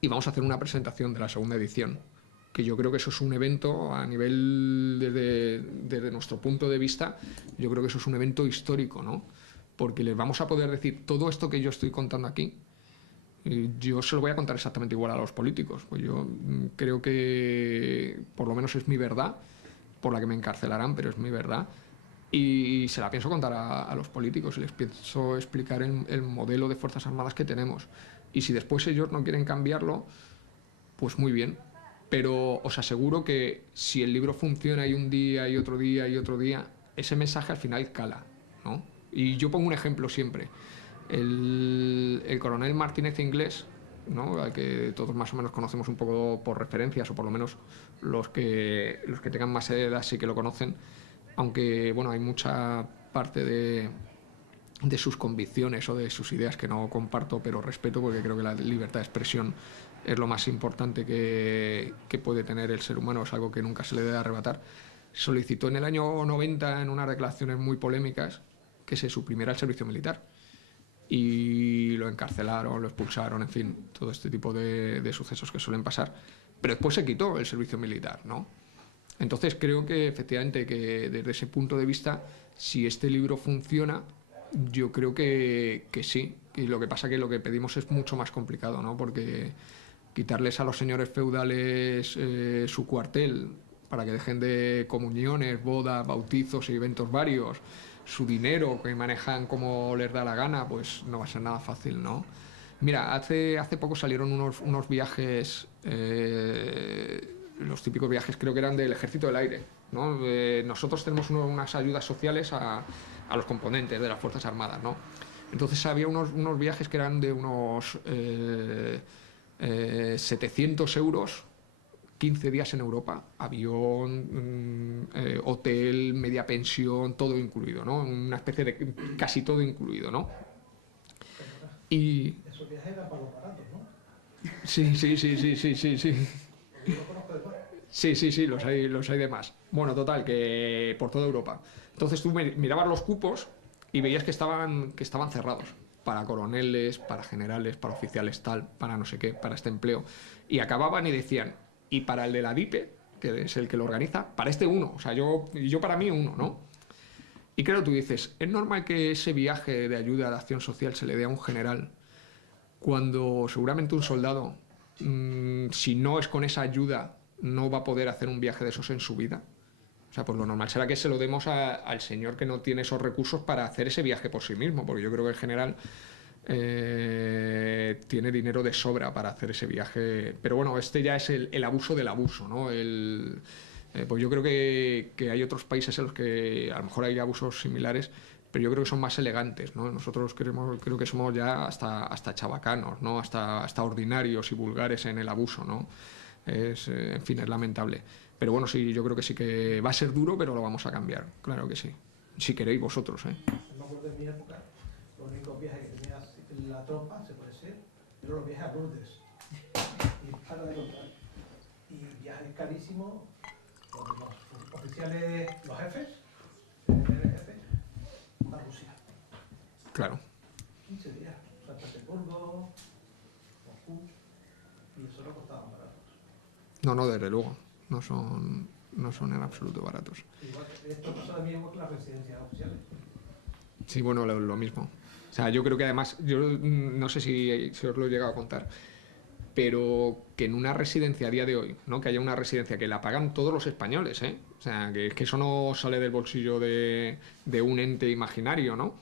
y vamos a hacer una presentación de la segunda edición, que yo creo que eso es un evento a nivel, desde nuestro punto de vista, yo creo que eso es un evento histórico, ¿no? Porque les vamos a poder decir todo esto que yo estoy contando aquí, yo se lo voy a contar exactamente igual a los políticos. Pues yo creo que por lo menos es mi verdad, por la que me encarcelarán, pero es mi verdad. Y se la pienso contar a los políticos y les pienso explicar el modelo de Fuerzas Armadas que tenemos. Y si después ellos no quieren cambiarlo, pues muy bien. Pero os aseguro que si el libro funciona y un día y otro día y otro día, ese mensaje al final cala, ¿no? Y yo pongo un ejemplo siempre. El coronel Martínez Inglés, ¿no? Al que todos más o menos conocemos un poco por referencias, o por lo menos los que tengan más edad sí que lo conocen, aunque bueno, hay mucha parte de sus convicciones o de sus ideas que no comparto, pero respeto, porque creo que la libertad de expresión es lo más importante que puede tener el ser humano, es algo que nunca se le debe arrebatar. Solicitó en el año 90, en unas declaraciones muy polémicas, que se suprimiera el servicio militar. Y lo encarcelaron, lo expulsaron, en fin, todo este tipo de sucesos que suelen pasar. Pero después se quitó el servicio militar, ¿no? Entonces creo que efectivamente que desde ese punto de vista, si este libro funciona, yo creo que sí. Y lo que pasa que lo que pedimos es mucho más complicado, ¿no? Porque quitarles a los señores feudales su cuartel para que dejen de comuniones, bodas, bautizos y eventos varios, su dinero que manejan como les da la gana, pues no va a ser nada fácil, ¿no? Mira, hace poco salieron unos viajes, los típicos viajes creo que eran del Ejército del Aire, ¿no? Nosotros tenemos unas ayudas sociales a los componentes de las Fuerzas Armadas, ¿no? Entonces había unos viajes que eran de unos 700 euros, 15 días en Europa, avión, hotel, media pensión, todo incluido, ¿no? Una especie de casi todo incluido, ¿no? Y... Esos viajes eran para los baratos, ¿no? Sí. Yo lo conozco de fuera. Sí, los hay de más. Bueno, total, que por toda Europa. Entonces tú mirabas los cupos y veías que estaban cerrados. Para coroneles, para generales, para oficiales tal, para no sé qué, para este empleo. Y acababan y decían, y para el de la DIPE, que es el que lo organiza, para este uno. O sea, yo para mí uno, ¿no? Y claro, tú dices, ¿es normal que ese viaje de ayuda a la acción social se le dé a un general cuando seguramente un soldado, si no es con esa ayuda, no va a poder hacer un viaje de esos en su vida? O sea, pues lo normal será que se lo demos al señor que no tiene esos recursos para hacer ese viaje por sí mismo, porque yo creo que el general tiene dinero de sobra para hacer ese viaje. Pero bueno, este ya es el abuso del abuso, ¿no? Pues yo creo que hay otros países en los que a lo mejor hay abusos similares, pero yo creo que son más elegantes, ¿no? Nosotros creo que somos ya hasta chabacanos, ¿no? Hasta ordinarios y vulgares en el abuso, ¿no? En fin, es lamentable. Pero bueno, sí, yo creo que sí que va a ser duro, pero lo vamos a cambiar, claro que sí. Si queréis vosotros, ¿eh? Me acuerdo de mi época, los únicos viajes que tenía la tropa, se puede decir, eran los viajes a Lourdes. Y para de contar. Y viajes carísimos, los oficiales, los jefes, el jefe, a Rusia. Claro. 15 días, San Petersburgo, Moscú, y eso no costaba baratos. No, desde luego. No son en absoluto baratos. Igual, esto pasa también con las residencias oficiales. Sí, bueno, lo mismo. O sea, yo creo que además, yo no sé si os lo he llegado a contar, pero que en una residencia a día de hoy, ¿no? Que haya una residencia que la pagan todos los españoles, ¿eh? O sea, que eso no sale del bolsillo de un ente imaginario, ¿no?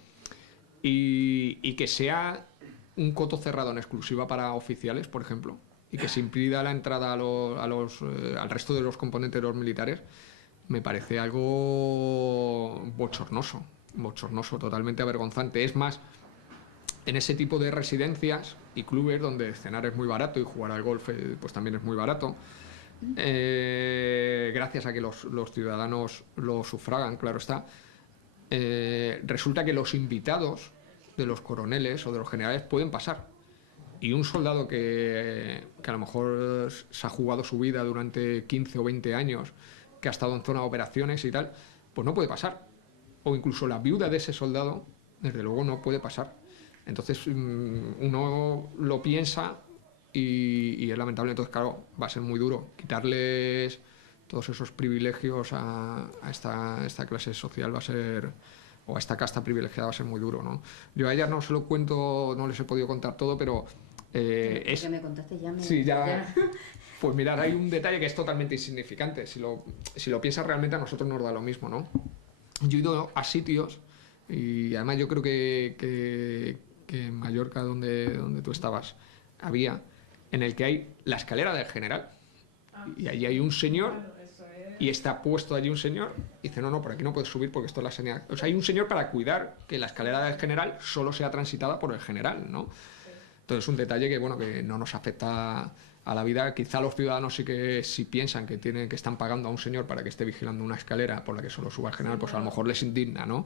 Y que sea un coto cerrado en exclusiva para oficiales, por ejemplo, y que se impida la entrada al resto de los componentes de los militares, me parece algo bochornoso, totalmente avergonzante. Es más, en ese tipo de residencias y clubes donde cenar es muy barato y jugar al golf pues también es muy barato, gracias a que los ciudadanos lo sufragan, claro está, resulta que los invitados de los coroneles o de los generales pueden pasar. Y un soldado que a lo mejor se ha jugado su vida durante 15 o 20 años, que ha estado en zona de operaciones y tal, pues no puede pasar. O incluso la viuda de ese soldado, desde luego, no puede pasar. Entonces uno lo piensa y es lamentable. Entonces, claro, va a ser muy duro quitarles todos esos privilegios a esta clase social, va a ser... o a esta casta privilegiada, va a ser muy duro, ¿no? Yo a ellas no se lo cuento, no les he podido contar todo, pero... que me contaste ya. Sí, ya... Pues mirad, hay un detalle que es totalmente insignificante. Si lo piensas, realmente a nosotros nos da lo mismo, ¿no? Yo he ido a sitios, y además yo creo que en Mallorca, donde tú estabas, había, en el que hay la escalera del general. Y allí hay un señor... y está puesto allí un señor y dice, no, por aquí no puedes subir porque esto es la señal. O sea, hay un señor para cuidar que la escalera del general solo sea transitada por el general, ¿no? Entonces es un detalle que, bueno, que no nos afecta a la vida. Quizá los ciudadanos sí que si piensan que están pagando a un señor para que esté vigilando una escalera por la que solo suba el general, pues a lo mejor les indigna, ¿no?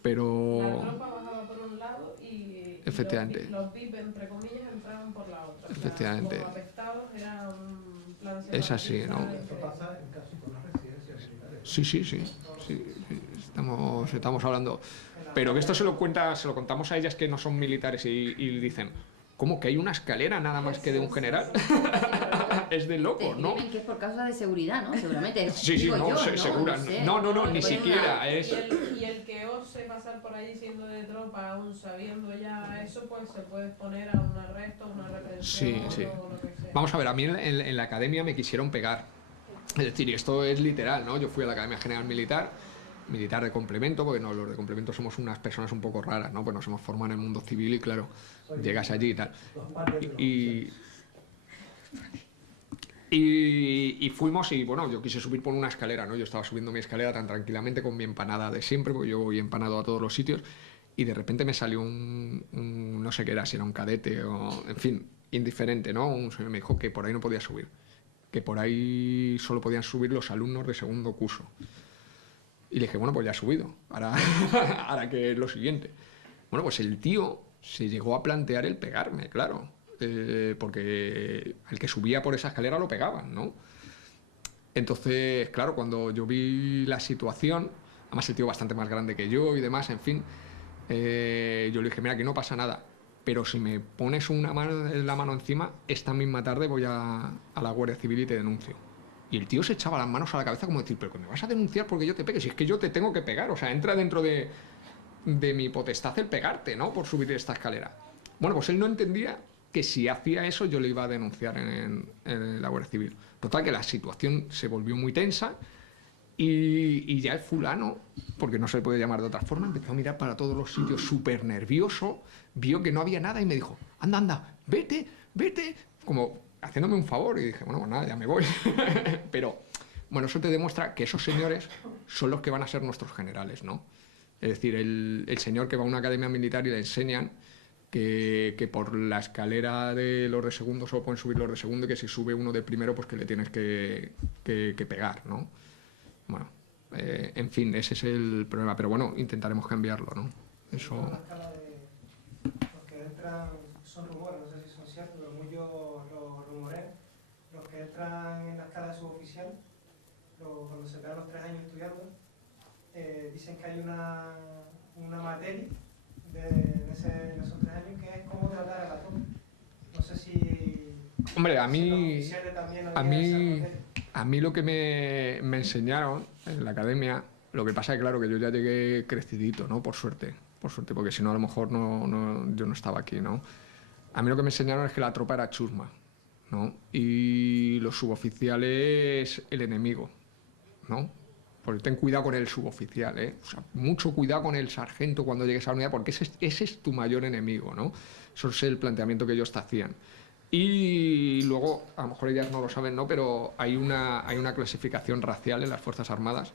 Pero... La tropa bajaba por un lado y efectivamente. los VIP, entre comillas, entraban por la otra. Efectivamente. Como apestados, era un plan Es así, ¿no? Esto pasa en casi todas las residencias militares. Sí. Estamos hablando... Pero que esto se lo contamos a ellas que no son militares y dicen, ¿cómo que hay una escalera nada más que de un general? Es de loco, Te ¿no? escriben que es por causa de seguridad, ¿no? Seguramente. Sí, Digo no, yo, segura. No sé. No, ni Ponen siquiera. una- Es... Y el que ose pasar por allí siendo de tropa, aún sabiendo ya eso, pues se puede exponer a un arresto, a una represión Sí. o lo que sea. Vamos a ver, a mí en la academia me quisieron pegar. Es decir, y esto es literal, ¿no? Yo fui a la Academia General Militar de complemento, porque no, los de complemento somos unas personas un poco raras, ¿no? Pues nos hemos formado en el mundo civil y claro, llegas allí y tal. Y fuimos y bueno, yo quise subir por una escalera, ¿no? Yo estaba subiendo mi escalera tan tranquilamente con mi empanada de siempre, porque yo voy empanado a todos los sitios, y de repente me salió no sé qué era, si era un cadete o, en fin, indiferente, ¿no? Un señor me dijo que por ahí no podía subir, que por ahí solo podían subir los alumnos de segundo curso. Y le dije, bueno, pues ya he subido, ahora que es lo siguiente. Bueno, pues el tío se llegó a plantear el pegarme, claro, porque al que subía por esa escalera lo pegaban, ¿no? Entonces, claro, cuando yo vi la situación, además el tío bastante más grande que yo y demás, en fin, yo le dije, mira, que no pasa nada, pero si me pones la mano encima, esta misma tarde voy a la Guardia Civil y te denuncio. Y el tío se echaba las manos a la cabeza como decir, pero que me vas a denunciar porque yo te pegue, si es que yo te tengo que pegar, o sea, entra dentro de mi potestad el pegarte, ¿no? Por subir esta escalera. Bueno, pues él no entendía que si hacía eso yo le iba a denunciar en la Guardia Civil. Total, que la situación se volvió muy tensa y ya el fulano, porque no se le puede llamar de otra forma, empezó a mirar para todos los sitios súper nervioso, vio que no había nada y me dijo, anda, vete, como haciéndome un favor, y dije, bueno, pues nada, ya me voy. Pero, bueno, eso te demuestra que esos señores son los que van a ser nuestros generales, ¿no? Es decir, el señor que va a una academia militar y le enseñan que por la escalera de los de segundo solo pueden subir los de segundo y que si sube uno de primero, pues que le tienes que pegar, ¿no? Bueno, en fin, ese es el problema, pero bueno, intentaremos cambiarlo, ¿no? Eso... La escala los que entran son rumores, no sé si son ciertos, pero muchos los rumores, los que entran en la escala de suboficial, cuando se quedan los 3 años estudiando, dicen que hay una materia en esos 3 años que es cómo tratar a la tropa. No sé si... Hombre, a si los mí... oficiales también había esa materia. A mí lo que me enseñaron en la academia, lo que pasa es claro que yo ya llegué crecidito, ¿no? Por suerte, porque si no a lo mejor yo no estaba aquí, ¿no? A mí lo que me enseñaron es que la tropa era chusma, ¿no? Y los suboficiales el enemigo, ¿no? Porque ten cuidado con el suboficial, ¿eh? O sea, mucho cuidado con el sargento cuando llegues a la unidad, porque ese es tu mayor enemigo, ¿no? Eso es el planteamiento que ellos te hacían. Y luego, a lo mejor ellas no lo saben, ¿no? Pero hay una clasificación racial en las Fuerzas Armadas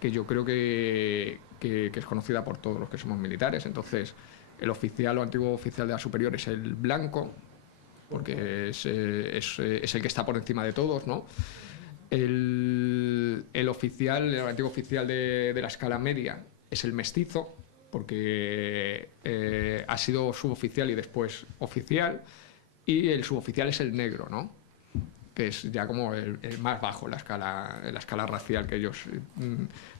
que yo creo que es conocida por todos los que somos militares. Entonces, el oficial o antiguo oficial de la superior es el blanco, porque es el que está por encima de todos, ¿no? El antiguo oficial de la escala media es el mestizo, porque ha sido suboficial y después oficial. Y el suboficial es el negro, ¿no? Que es ya como el más bajo en la escala racial que ellos...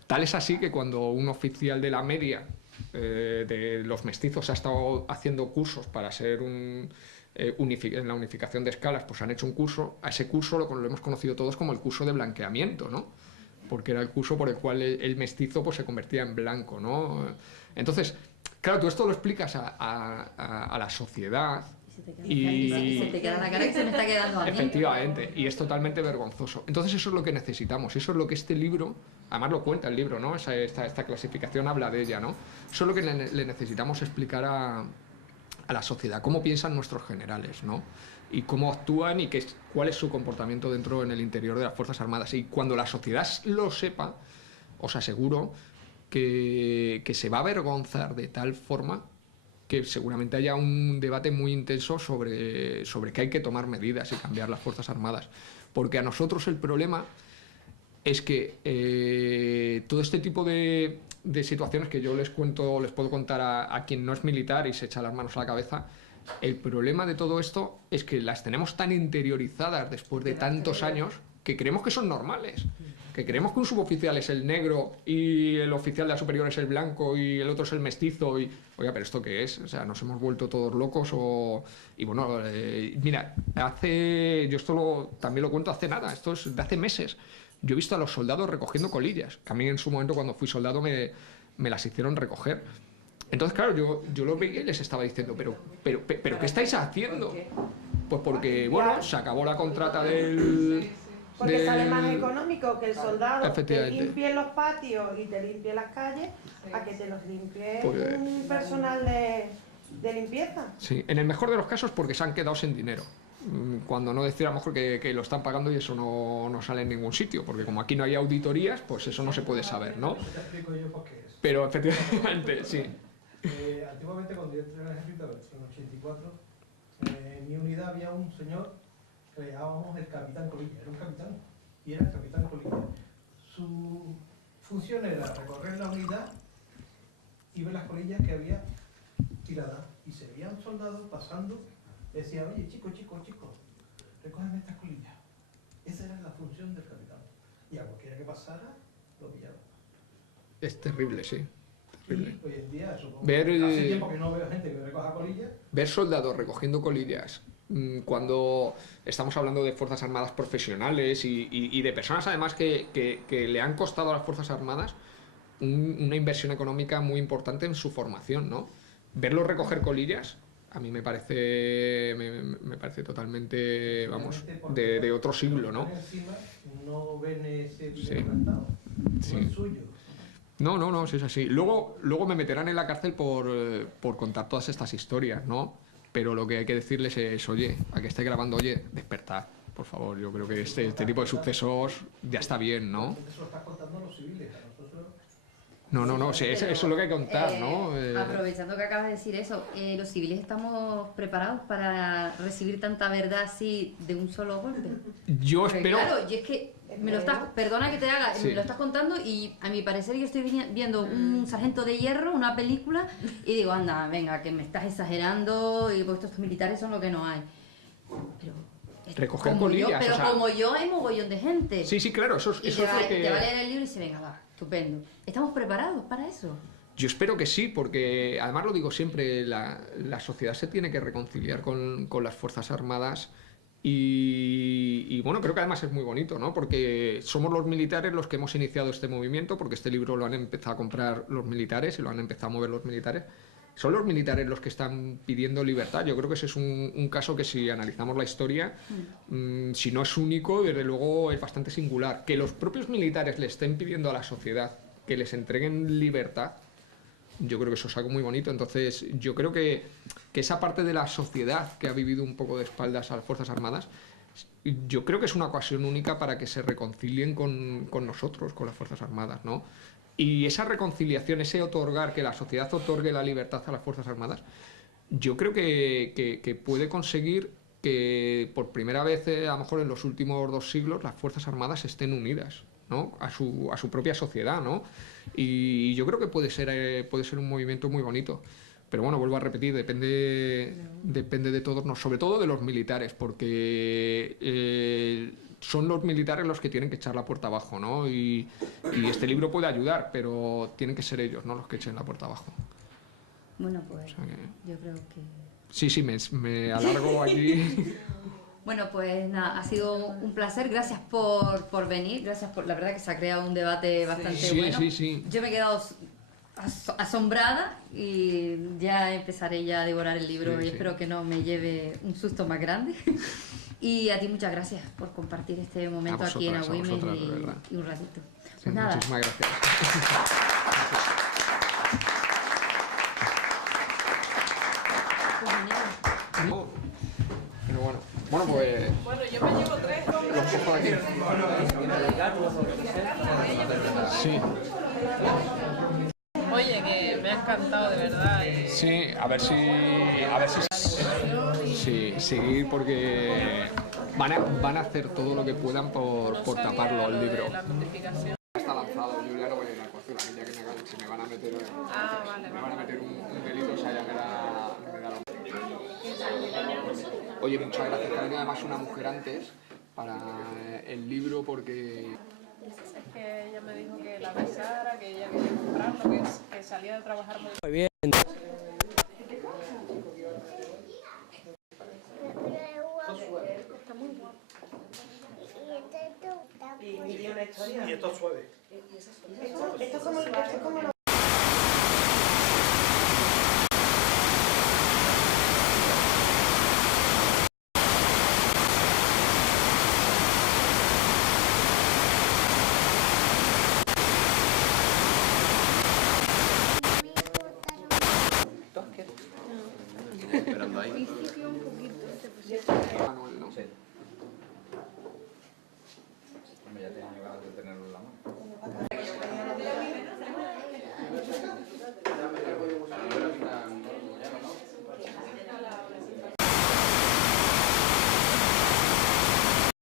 Tal es así que cuando un oficial de la media de los mestizos ha estado haciendo cursos para ser en la unificación de escalas, pues han hecho un curso, a ese curso lo hemos conocido todos como el curso de blanqueamiento, ¿no? Porque era el curso por el cual el mestizo pues, se convertía en blanco, ¿no? Entonces, claro, tú esto lo explicas a la sociedad... Y se te queda la cara que se me está quedando a mí. Efectivamente, y es totalmente vergonzoso. Entonces eso es lo que necesitamos, eso es lo que este libro, además lo cuenta el libro, ¿no? Esta clasificación habla de ella, ¿no? Eso es lo que le necesitamos explicar a la sociedad, cómo piensan nuestros generales, ¿no? Y cómo actúan y cuál es su comportamiento dentro en el interior de las Fuerzas Armadas. Y cuando la sociedad lo sepa, os aseguro que se va a avergonzar de tal forma que seguramente haya un debate muy intenso sobre que hay que tomar medidas y cambiar las Fuerzas Armadas. Porque a nosotros el problema es que todo este tipo de situaciones que yo les puedo contar a quien no es militar y se echa las manos a la cabeza, el problema de todo esto es que las tenemos tan interiorizadas después de tantos años que creemos que son normales. Que creemos que un suboficial es el negro y el oficial de la superior es el blanco y el otro es el mestizo y... Oiga, ¿pero esto qué es? O sea, ¿nos hemos vuelto todos locos o...? Y bueno, mira, yo esto también lo cuento hace nada, esto es de hace meses. Yo he visto a los soldados recogiendo colillas, que a mí en su momento cuando fui soldado me las hicieron recoger. Entonces, claro, yo lo veía y les estaba diciendo, pero ¿qué estáis haciendo? Pues porque, bueno, se acabó la contrata del... Porque sale más económico que el soldado te Efectivamente. limpie los patios y te limpie las calles a que te los limpie Pues, un personal de limpieza. Sí, en el mejor de los casos porque se han quedado sin dinero. Cuando no decir a lo mejor que lo están pagando y eso no sale en ningún sitio, porque como aquí no hay auditorías, pues eso no se puede saber, ¿no? Te explico yo por qué es. Pero efectivamente, sí. Antiguamente, cuando yo entré en el ejército, en el 84, en mi unidad había un señor que le llamábamos el capitán Colilla. Era un capitán y era el capitán Colilla. Su función era recorrer la unidad y ver las colillas que había tiradas. Y se veían soldados pasando, decía, oye, chico, recógeme estas colillas. Esa era la función del capitán. Y a cualquiera que pasara, lo pillaba. Es terrible, sí. Terrible. Y hoy en día, supongo, Ver, hace tiempo que no veo gente que recoja colillas. Ver soldados recogiendo colillas cuando estamos hablando de Fuerzas Armadas profesionales y de personas además que le han costado a las Fuerzas Armadas una inversión económica muy importante en su formación, ¿no? Verlos recoger colillas a mí me parece totalmente, vamos, de otro siglo, ¿no? Encima no ven ese Sí. plantado, Sí. no es suyo. No, sí es así. Luego me meterán en la cárcel por contar todas estas historias, ¿no? Pero lo que hay que decirles es, oye, a que esté grabando, oye, despertad, por favor. Yo creo que este tipo de sucesos ya está bien, ¿no? Eso lo estás contando a los civiles, a nosotros. No, sí, eso es lo que hay que contar, ¿no? Aprovechando que acabas de decir eso, los civiles estamos preparados para recibir tanta verdad así de un solo golpe. Yo Porque, espero... claro, y es que me lo estás, perdona que te haga, Sí. me lo estás contando y a mi parecer yo estoy viendo un Sargento de Hierro, una película, y digo, anda, venga, que me estás exagerando y pues estos militares son lo que no hay. Pero Recoger como yo, colillas, pero o sea- como yo hay mogollón de gente. Sí, claro, eso Y es te lo va, que... te va a leer el libro y se venga, va, estupendo. ¿Estamos preparados para eso? Yo espero que sí, porque además lo digo siempre, la sociedad se tiene que reconciliar con las Fuerzas Armadas y bueno, creo que además es muy bonito, ¿no? Porque somos los militares los que hemos iniciado este movimiento, porque este libro lo han empezado a comprar los militares y lo han empezado a mover los militares. Son los militares los que están pidiendo libertad. Yo creo que ese es un caso que si analizamos la historia, si no es único, desde luego es bastante singular. Que los propios militares le estén pidiendo a la sociedad que les entreguen libertad, yo creo que eso es algo muy bonito. Entonces, yo creo que esa parte de la sociedad que ha vivido un poco de espaldas a las Fuerzas Armadas, yo creo que es una ocasión única para que se reconcilien con nosotros, con las Fuerzas Armadas, ¿no? Y esa reconciliación, ese otorgar, que la sociedad otorgue la libertad a las Fuerzas Armadas, yo creo que puede conseguir que por primera vez, a lo mejor en los últimos 2 siglos, las Fuerzas Armadas estén unidas, ¿no? A su propia sociedad, ¿no? Y yo creo que puede ser un movimiento muy bonito. Pero bueno, vuelvo a repetir, depende de todos, sobre todo de los militares, porque son los militares los que tienen que echar la puerta abajo, ¿no? Y este libro puede ayudar, pero tienen que ser ellos, ¿no?, los que echen la puerta abajo. Bueno, pues O sea que... yo creo que... Sí, me alargo aquí. Bueno, pues nada, ha sido un placer. Gracias por venir. Gracias por... La verdad que se ha creado un debate bastante bueno. Sí. Yo me he quedado asombrada y ya empezaré ya a devorar el libro y espero que no me lleve un susto más grande. Y a ti muchas gracias por compartir este momento aquí en Agüimes y un ratito. Sí, Pues nada. muchísimas gracias. Pues genial. No, pero bueno, pues Bueno, yo me llevo 3. los cojo de aquí. Sí. Oye, que me ha encantado, de verdad. Sí, a ver si sí, seguir porque van a hacer todo lo que puedan por taparlo el libro. La notificación. Está lanzado, yo ya no voy a ir al cuarto, la niña que se me van a meter, Vale. me van a meter un delito, o sea, ya me da la... Oye, muchas gracias, que ha venido además una mujer antes para el libro porque... Es que ella me dijo que la besara, que ella quería comprarlo, que salía de trabajar muy bien. Y una historia. Y esto es suave. Esto es como